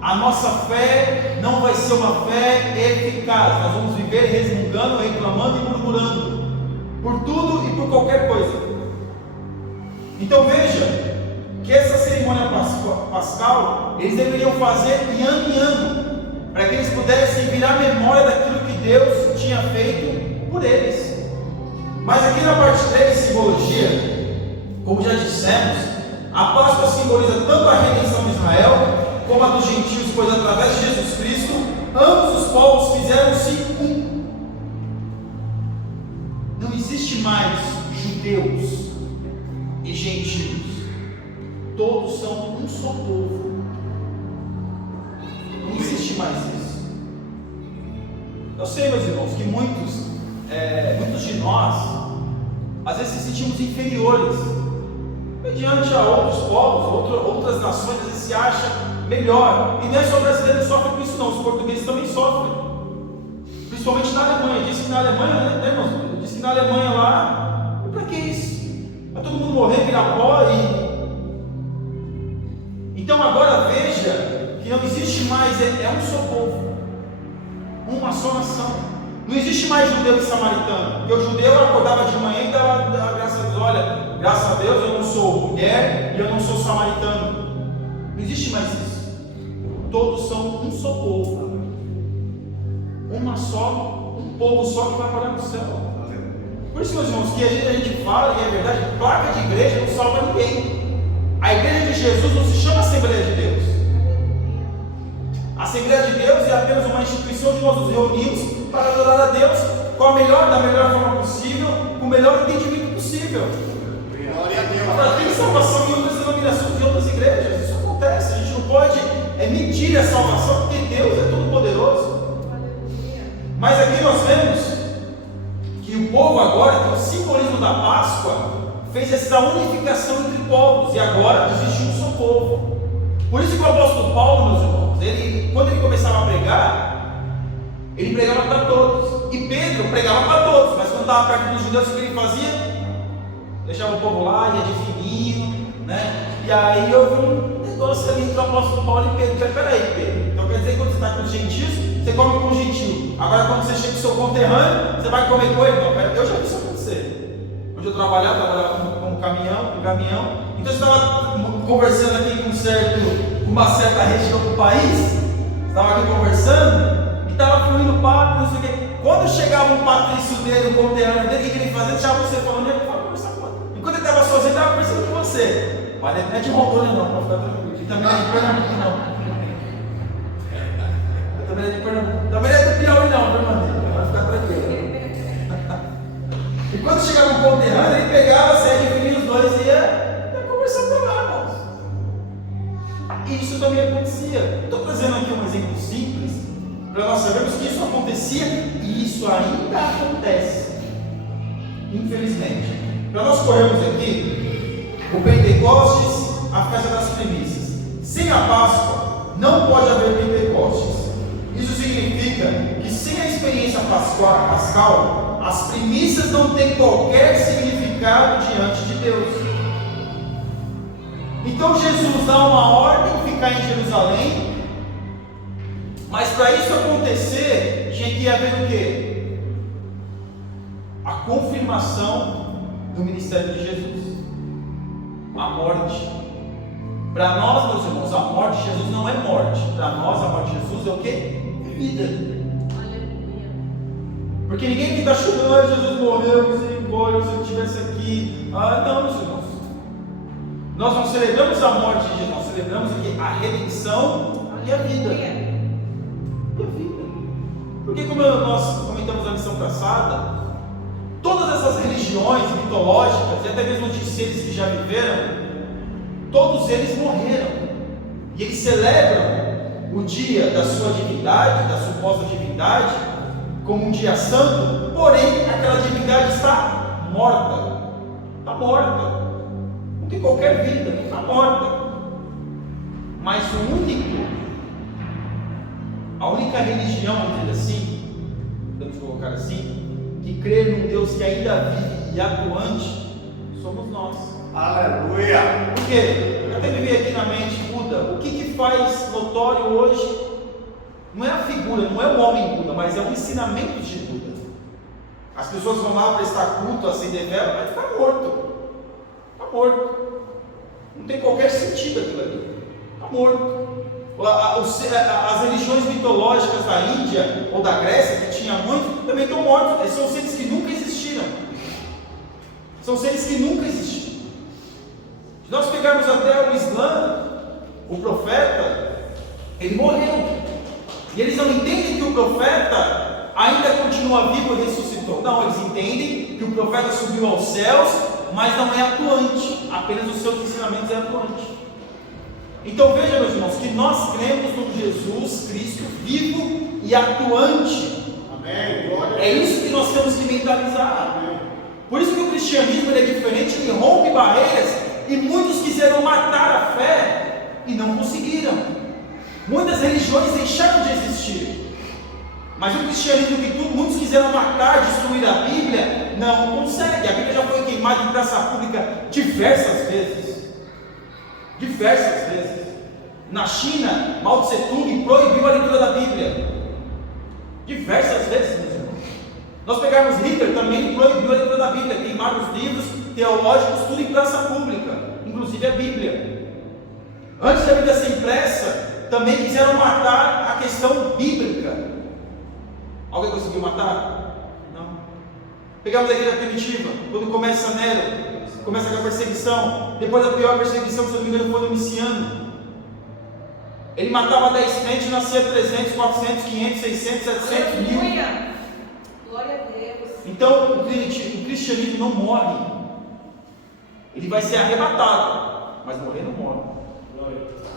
a nossa fé não vai ser uma fé eficaz. Nós vamos viver resmungando, reclamando e murmurando por tudo e por qualquer coisa. Então veja que essa cerimônia pascal eles deveriam fazer de ano em ano, para que eles pudessem virar memória daquilo que Deus tinha feito por eles. Mas aqui na parte 3, simbologia, como já dissemos, a Páscoa simboliza tanto a redenção de Israel como a dos gentios, pois através de Jesus Cristo ambos os povos fizeram-se um. Não existe mais judeus e gentios, todos são um só povo. Não existe mais isso. Eu sei, meus irmãos, que muitos de nós às vezes se sentimos inferiores mediante a outros povos, outras nações. Às vezes se acha melhor, e não é só brasileiro que sofre com isso não, os portugueses também sofrem, principalmente na Alemanha. Disse que na Alemanha, né, irmãos? Disse que na Alemanha lá, para que isso? Vai todo mundo morrer, virar pó Então agora veja que não existe mais, é um só povo, uma só nação. Não existe mais judeu e samaritano, porque o judeu acordava de manhã e dava graças a Deus: olha, graças a Deus eu não sou mulher e eu não sou samaritano. Não existe mais isso. Todos são um só povo, um povo só que vai morar no céu. Por isso, meus irmãos, que a gente fala, e é verdade, placa de igreja não salva ninguém. A igreja de Jesus não se chama Assembleia de Deus. A Assembleia de Deus é apenas uma instituição onde nós nos reunimos para adorar a Deus da melhor forma possível, com o melhor entendimento possível. Glória a Deus. Agora, tem salvação em outras denominações e outras igrejas, isso acontece. A gente não pode medir a salvação, porque Deus é todo poderoso. Mas aqui nós vemos que o povo agora, que é o simbolismo da Páscoa, fez essa unificação entre povos, e agora existe um só povo. Por isso que o apóstolo Paulo, meus irmãos, quando ele começava a pregar, ele pregava para todos, e Pedro pregava para todos, mas quando estava perto dos judeus, o que ele fazia? Deixava o povo lá, ia de fininho, né? E aí eu vi um negócio ali entre o apóstolo Paulo e Pedro. Peraí, Pedro, então quer dizer que quando você está com os gentios, você come com o gentio, agora quando você chega com o seu conterrâneo, você vai comer com ele? Não, eu já vi isso acontecer. Onde eu trabalhava com caminhão, então você estava conversando aqui com uma certa região do país, estava aqui conversando, e estava fluindo papo, não sei o quê. Quando chegava um patrício dele, um conterrâneo dele, o que ele fazia? Deixava você falando, eu vou conversar com ele. Enquanto ele estava sozinho, ele estava conversando com você. Mas não é de Rondônia não, para ficar tranquilo. E também não é de Pernambuco não. Também não é de Pernambuco. Também não é do Piauí não, viu, mano? Para ficar tranquilo. E quando chegava um conterrâneo, ele pegava, saia de fininho os dois e ia conversar com lá, irmãos. E isso também acontecia. Estou trazendo trazendo aqui um exemplo simples, para nós sabermos que isso acontecia e isso ainda acontece, infelizmente. Para nós corrermos aqui, o Pentecostes, a festa das primícias. Sem a Páscoa, não pode haver Pentecostes. Isso significa que sem a experiência pascal, as primícias não têm qualquer significado diante de Deus. Então Jesus dá uma ordem de ficar em Jerusalém, mas para isso acontecer, tinha que haver o quê? A confirmação do ministério de Jesus, a morte. Para nós, meus irmãos, a morte de Jesus não é morte. Para nós, a morte de Jesus é o quê? Vida. Aleluia. Porque ninguém que está chorando, Jesus morreu, misericórdia, se ele estivesse aqui. Não, meus irmãos. Nós não celebramos a morte de Jesus, nós celebramos aqui a redenção e a vida. E a vida. Porque como nós comentamos na lição passada, todas essas religiões mitológicas e até mesmo de seres que já viveram, todos eles morreram. E eles celebram o dia da sua divindade, da suposta divindade, como um dia santo, porém aquela divindade está morta. Está morta. Não tem qualquer vida, está morta. Mas a única religião, vamos dizer assim, podemos colocar assim, que crê num Deus que ainda vive e atuante, somos nós. Aleluia! Por quê? Eu até me veio aqui na mente, Buda. O que faz notório hoje não é a figura, não é o homem Buda, mas é o ensinamento de Buda. As pessoas vão lá prestar culto, acender vela, vai ficar morto. Está morto. Não tem qualquer sentido aquilo ali. Está morto. As religiões mitológicas da Índia ou da Grécia, que tinha muito, também estão mortos. Eles são seres que nunca existiram. São seres que nunca existiram. Se nós pegarmos até o Islã, o profeta, ele morreu. E eles não entendem que o profeta ainda continua vivo e ressuscitou. Não, eles entendem que o profeta subiu aos céus, mas não é atuante. Apenas os seus ensinamentos é atuante. Então veja, meus irmãos, que nós cremos no Jesus Cristo vivo e atuante. Amém. Glória a É Deus. isso que nós temos que mentalizar. Amém. Por isso que o cristianismo ele é diferente, ele rompe barreiras, e muitos quiseram matar a fé e não conseguiram. Muitas religiões deixaram de existir, mas o cristianismo que muitos quiseram matar, destruir a Bíblia, não consegue. A Bíblia já foi queimada em praça pública diversas vezes. Diversas vezes. Na China, Mao Tse Tung proibiu a leitura da Bíblia. Diversas vezes, meus irmãos. Nós pegarmos Hitler, também ele proibiu a leitura da Bíblia, queimaram os livros teológicos, tudo em praça pública, inclusive a Bíblia. Antes da Bíblia ser impressa, também quiseram matar a questão bíblica. Alguém conseguiu matar? Não. Pegamos a igreja primitiva, quando começa Nero, começa com a perseguição. Depois a pior perseguição, se não me engano, foi no Domiciano. Ele matava 10 crentes, nascia 300, 400, 500, 600, 700 mil. Aleluia. Glória a Deus. Então o cristianismo não morre. Ele vai ser arrebatado, mas morrer não morre.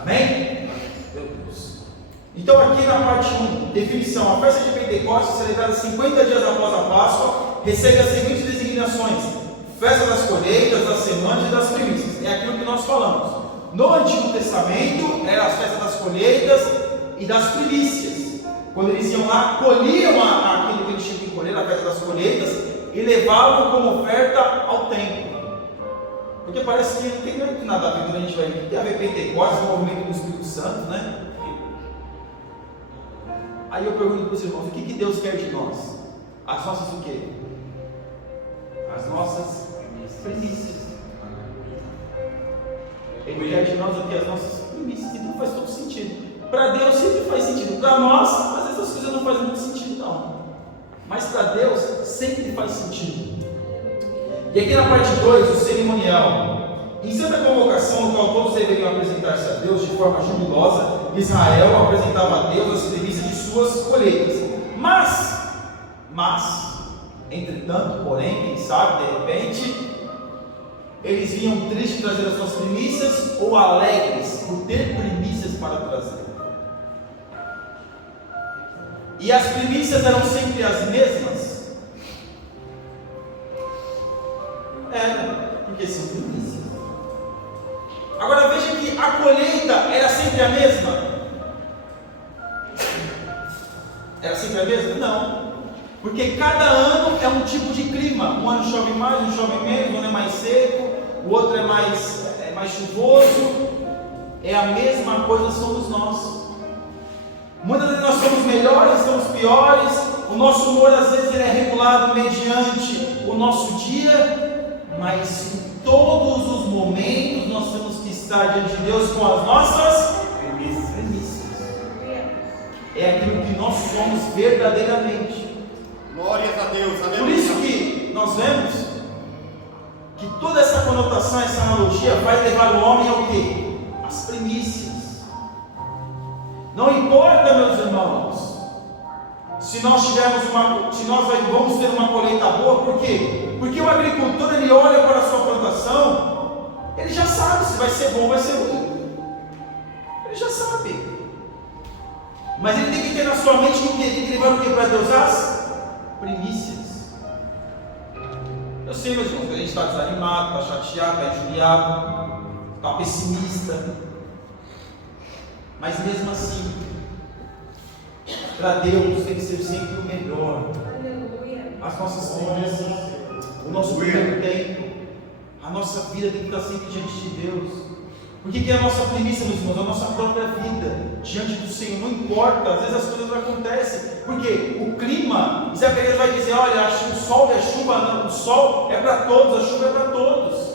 Amém? Meu Deus. Então aqui na parte 1, definição: a festa de Pentecostes, celebrada 50 dias após a Páscoa, recebe as seguintes designações: festa das colheitas, das semanas e das primícias. É aquilo que nós falamos. No Antigo Testamento, eram as festas das colheitas e das primícias. Quando eles iam lá, colhiam aquilo que eles tinham que colher, a festa das colheitas, e levavam como oferta ao templo. Porque parece que não tem muito nada a ver quando a gente vai ver. Tem a ver Pentecostes, o movimento do Espírito Santo, né? Aí eu pergunto para os irmãos: o que Deus quer de nós? As nossas o quê? As nossas primícias. Ele quer de nós aqui as nossas primícias. Então faz todo sentido. Para Deus sempre faz sentido. Para nós, às vezes as coisas não fazem muito sentido, não. Mas para Deus sempre faz sentido. E aqui na parte 2, o cerimonial. Em santa convocação, no qual todos deveriam apresentar-se a Deus de forma jubilosa, Israel apresentava a Deus as primícias de suas colheitas. Mas, entretanto, porém, quem sabe, de repente, eles vinham tristes trazer as suas primícias ou alegres por ter primícias para trazer. e as primícias eram sempre as mesmas? Porque são primícias. Agora veja que a colheita era sempre a mesma? Era sempre a mesma? Não. Porque cada ano é um tipo de clima. Um ano chove mais, um chove menos, um ano é mais seco, o outro é mais chuvoso. É a mesma coisa, somos nós. Muitas vezes nós somos melhores, somos piores. O nosso humor às vezes ele é regulado mediante o nosso dia, mas em todos os momentos nós temos que estar diante de Deus com as nossas premissas. É aquilo que nós somos verdadeiramente. Glórias a Deus, aleluia. Por isso que nós vemos que toda essa conotação, essa analogia vai levar o homem ao quê? As primícias. Não importa, meus irmãos, se nós vamos ter uma colheita boa, por quê? Porque o agricultor, ele olha para a sua plantação, ele já sabe se vai ser bom ou vai ser ruim. Ele já sabe. Mas ele tem que ter na sua mente que ele levar o que para Deus? As primícias. Eu sei, meus irmãos, que a gente está desanimado, está chateado, está injuriado, está pessimista. Mas mesmo assim, para Deus tem que ser sempre o melhor. As nossas premissas, o nosso primeiro tempo, a nossa vida tem que estar sempre diante de Deus. O que é a nossa premissa, meus irmãos? A nossa própria vida diante do Senhor. Não importa, às vezes as coisas acontecem. Porque o clima, Isaías vai dizer: olha, o sol e a chuva, não, o sol é para todos, a chuva é para todos.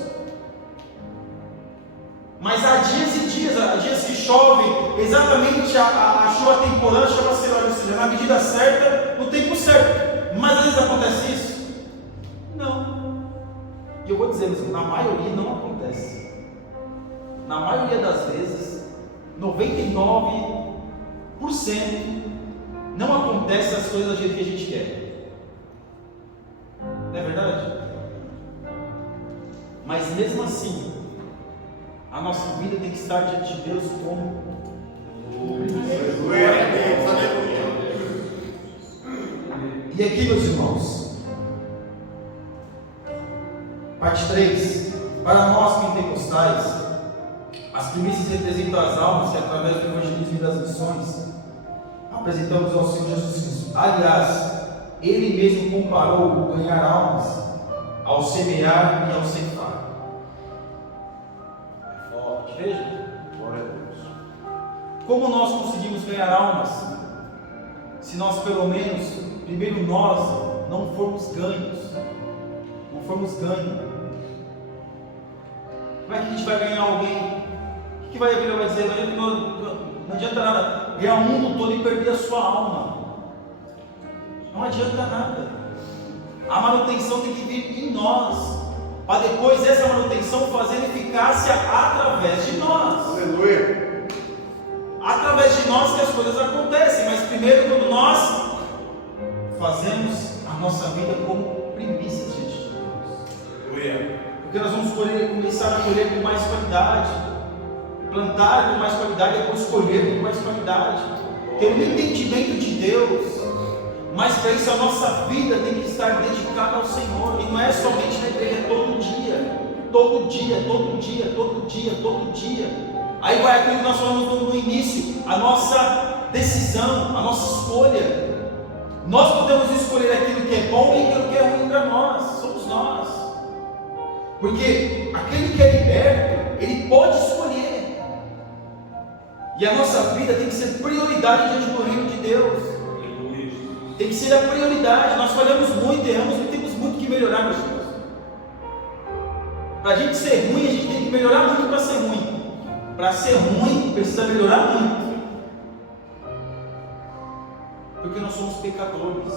Mas há dias e dias, há dias que chove exatamente a chuva temporânea, chama será, ou seja, na medida certa, no tempo certo. Mas às vezes acontece isso? Não. E eu vou dizer, mas na maioria não acontece. Na maioria das vezes, 99% não acontece as coisas do jeito que a gente quer. Não é verdade? Mas mesmo assim, a nossa vida tem que estar diante de Deus como Glória a Deus, aleluia. E aqui, meus irmãos, parte 3. Para nós pentecostais, as primícias representam as almas que, através do evangelismo e das missões, apresentamos ao Senhor Jesus Cristo. Aliás, Ele mesmo comparou o ganhar almas ao semear e ao ceifar. Veja, Glória a Deus. como nós conseguimos ganhar almas, se nós pelo menos, primeiro nós, não formos ganhos. Não formos ganhos. Como é que a gente vai ganhar alguém? O que vai vir? Vai dizer, não adianta nada ganhar o mundo todo e perder a sua alma. Não adianta nada. A manutenção tem que vir em nós, para depois essa manutenção fazer eficácia através de nós. Aleluia. Através de nós que as coisas acontecem, mas primeiro quando nós fazemos a nossa vida como primícias diante de Deus. Aleluia. Porque nós vamos começar a colher com mais qualidade, plantar com mais qualidade, depois colher com mais qualidade, ter um entendimento de Deus. Mas para isso a nossa vida tem que estar dedicada ao Senhor, e não é somente na igreja, todo dia, todo dia, todo dia, todo dia, todo dia. Aí vai aquilo que nós falamos no início, a nossa decisão, a nossa escolha. Nós podemos escolher aquilo que é bom e aquilo que é ruim para nós, somos nós. Porque aquele que é liberto, ele pode escolher. E a nossa vida tem que ser prioridade diante do reino de Deus. Tem que ser a prioridade. Nós falhamos muito, erramos e temos muito que melhorar, meus irmãos. Para a gente ser ruim, a gente tem que melhorar muito para ser ruim. Para ser ruim, precisa melhorar muito. Porque nós somos pecadores.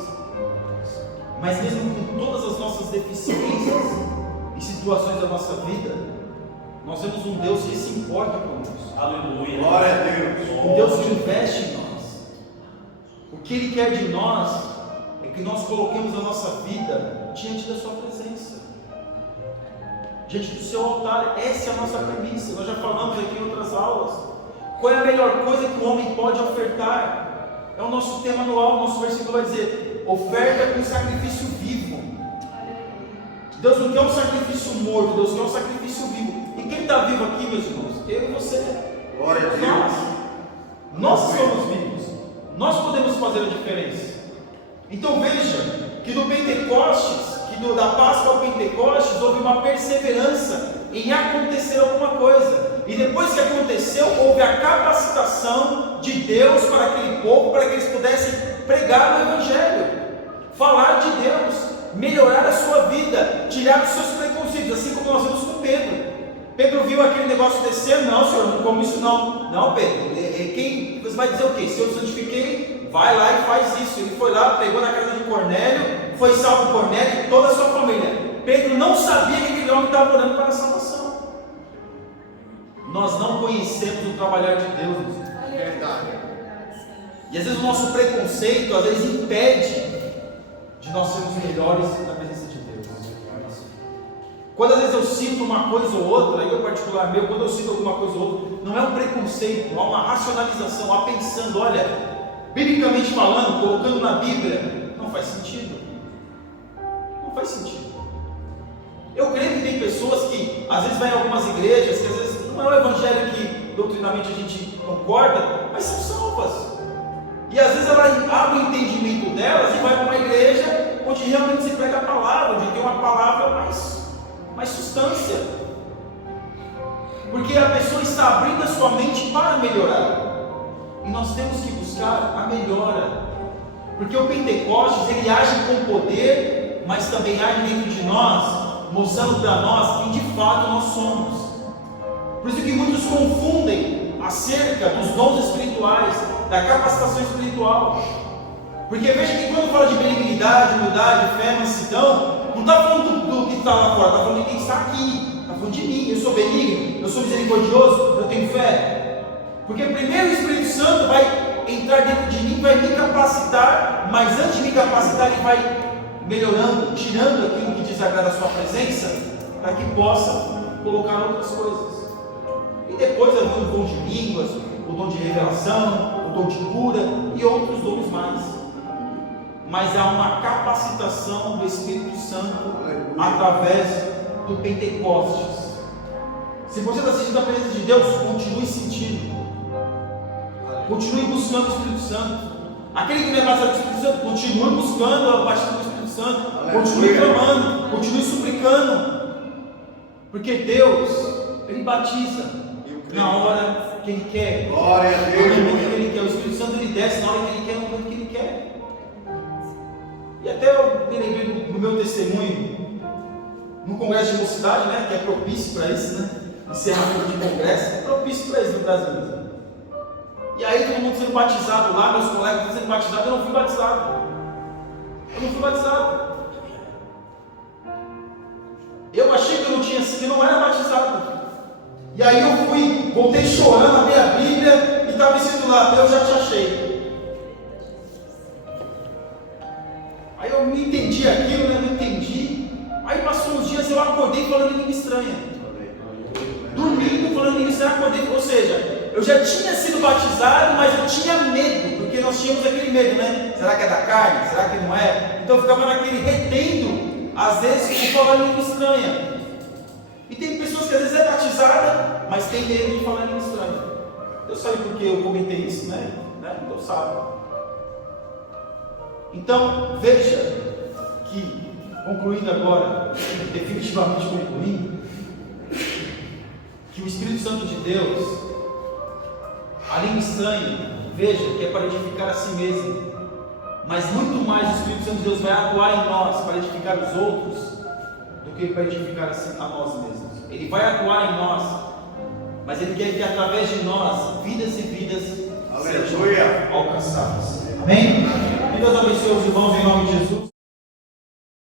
Mas mesmo com todas as nossas deficiências e situações da nossa vida, nós temos um Deus que se importa conosco. Aleluia. Glória a Deus. Um Deus que investe em nós. O que Ele quer de nós é que nós coloquemos a nossa vida diante da Sua presença, diante do Seu altar. Essa é a nossa premissa. Nós já falamos aqui em outras aulas. Qual é a melhor coisa que o homem pode ofertar? É o nosso tema anual, o nosso versículo vai dizer: oferta com sacrifício vivo. Deus não quer um sacrifício morto, Deus quer um sacrifício vivo. E quem está vivo aqui, meus irmãos? Eu e você. Glória a Deus. Nós somos vivos. Nós podemos fazer a diferença. Então veja que do Pentecostes, da Páscoa ao Pentecostes, houve uma perseverança em acontecer alguma coisa. E depois que aconteceu, houve a capacitação de Deus para aquele povo, para que eles pudessem pregar o Evangelho, falar de Deus, melhorar a sua vida, tirar os seus preconceitos, assim como nós vimos com Pedro. Pedro viu aquele negócio descer: não, Senhor, não como isso não. Não, Pedro, você vai dizer o quê? Se eu santifiquei, vai lá e faz isso. Ele foi lá, pregou na casa de Cornélio, foi salvo Cornélio e toda a sua família. Pedro não sabia que aquele homem estava orando para a salvação. Nós não conhecemos o trabalhar de Deus. Verdade. E às vezes o nosso preconceito, às vezes impede de nós sermos melhores na presença de Deus. Quando às vezes eu sinto uma coisa ou outra, eu particular meu, quando eu sinto alguma coisa ou outra, não é um preconceito, há uma racionalização, há pensando, olha, biblicamente falando, colocando na Bíblia, não faz sentido. Não faz sentido. Eu creio que tem pessoas que às vezes vai em algumas igrejas, que às vezes não é o evangelho que doutrinamente a gente concorda, mas são salvas. E às vezes ela abre o entendimento delas e vai para uma igreja onde realmente se prega a palavra, onde tem uma palavra mais substância. Porque a pessoa está abrindo a sua mente para melhorar. E nós temos que buscar a melhora. Porque o Pentecostes, ele age com poder, mas também age dentro de nós, mostrando para nós quem de fato nós somos. Por isso que muitos confundem acerca dos dons espirituais, da capacitação espiritual. Porque veja que quando fala de benignidade, humildade, fé, mansidão, não está falando do que está lá fora, está falando de quem está aqui, está falando de mim. Eu sou benigno, eu sou misericordioso, eu tenho fé. Porque primeiro o Espírito Santo vai entrar dentro de mim, vai me capacitar, mas antes de me capacitar, ele vai melhorando, tirando aquilo que desagrada a sua presença, para que possa colocar outras coisas. E depois vai vir o dom de línguas, o dom de revelação, o dom de cura e outros dons mais. Mas há uma capacitação do Espírito Santo através do Pentecostes. Se você está sentindo a presença de Deus, continue sentindo. Continue buscando o Espírito Santo. Aquele que não é batizado do Espírito Santo, continue buscando a batida do Espírito Santo. Continue clamando, continue suplicando. Porque Deus, Ele batiza na hora que Ele quer. Glória a Deus. No momento que Ele quer. O Espírito Santo Ele desce na hora que Ele quer, no momento que Ele quer. E até eu me lembrei no meu testemunho, no congresso de mocidade, né, que é propício para isso, né? Encerramento de congresso, é propício para isso no Brasil. E aí todo mundo sendo batizado lá, meus colegas sendo batizados, eu não fui batizado. Eu achei que eu não tinha sido, que eu não era batizado. E aí eu voltei chorando, abri a Bíblia e estava escrito lá: eu já te achei. Aí eu não entendi aquilo, né? Não entendi. Aí passou uns dias, eu acordei falando em língua estranha. Dormindo, falando em língua estranha, acordei. Ou seja, eu já tinha sido batizado, mas eu tinha medo, porque nós tínhamos aquele medo, né? Será que é da carne? Será que não é? Então eu ficava naquele retendo, às vezes, por falar em língua estranha. E tem pessoas que às vezes é batizada, mas tem medo de falar em língua estranha. Deus sabe por que eu comentei isso, né? Deus sabe. Então, veja que, concluindo agora, definitivamente concluindo, que o Espírito Santo de Deus, a língua estranha, veja que é para edificar a si mesmo, mas muito mais o Espírito Santo de Deus vai atuar em nós para edificar os outros do que para edificar a nós mesmos. Ele vai atuar em nós, mas Ele quer que através de nós vidas e vidas sejam alcançadas. Amém? Que Deus abençoe os irmãos em nome de Jesus.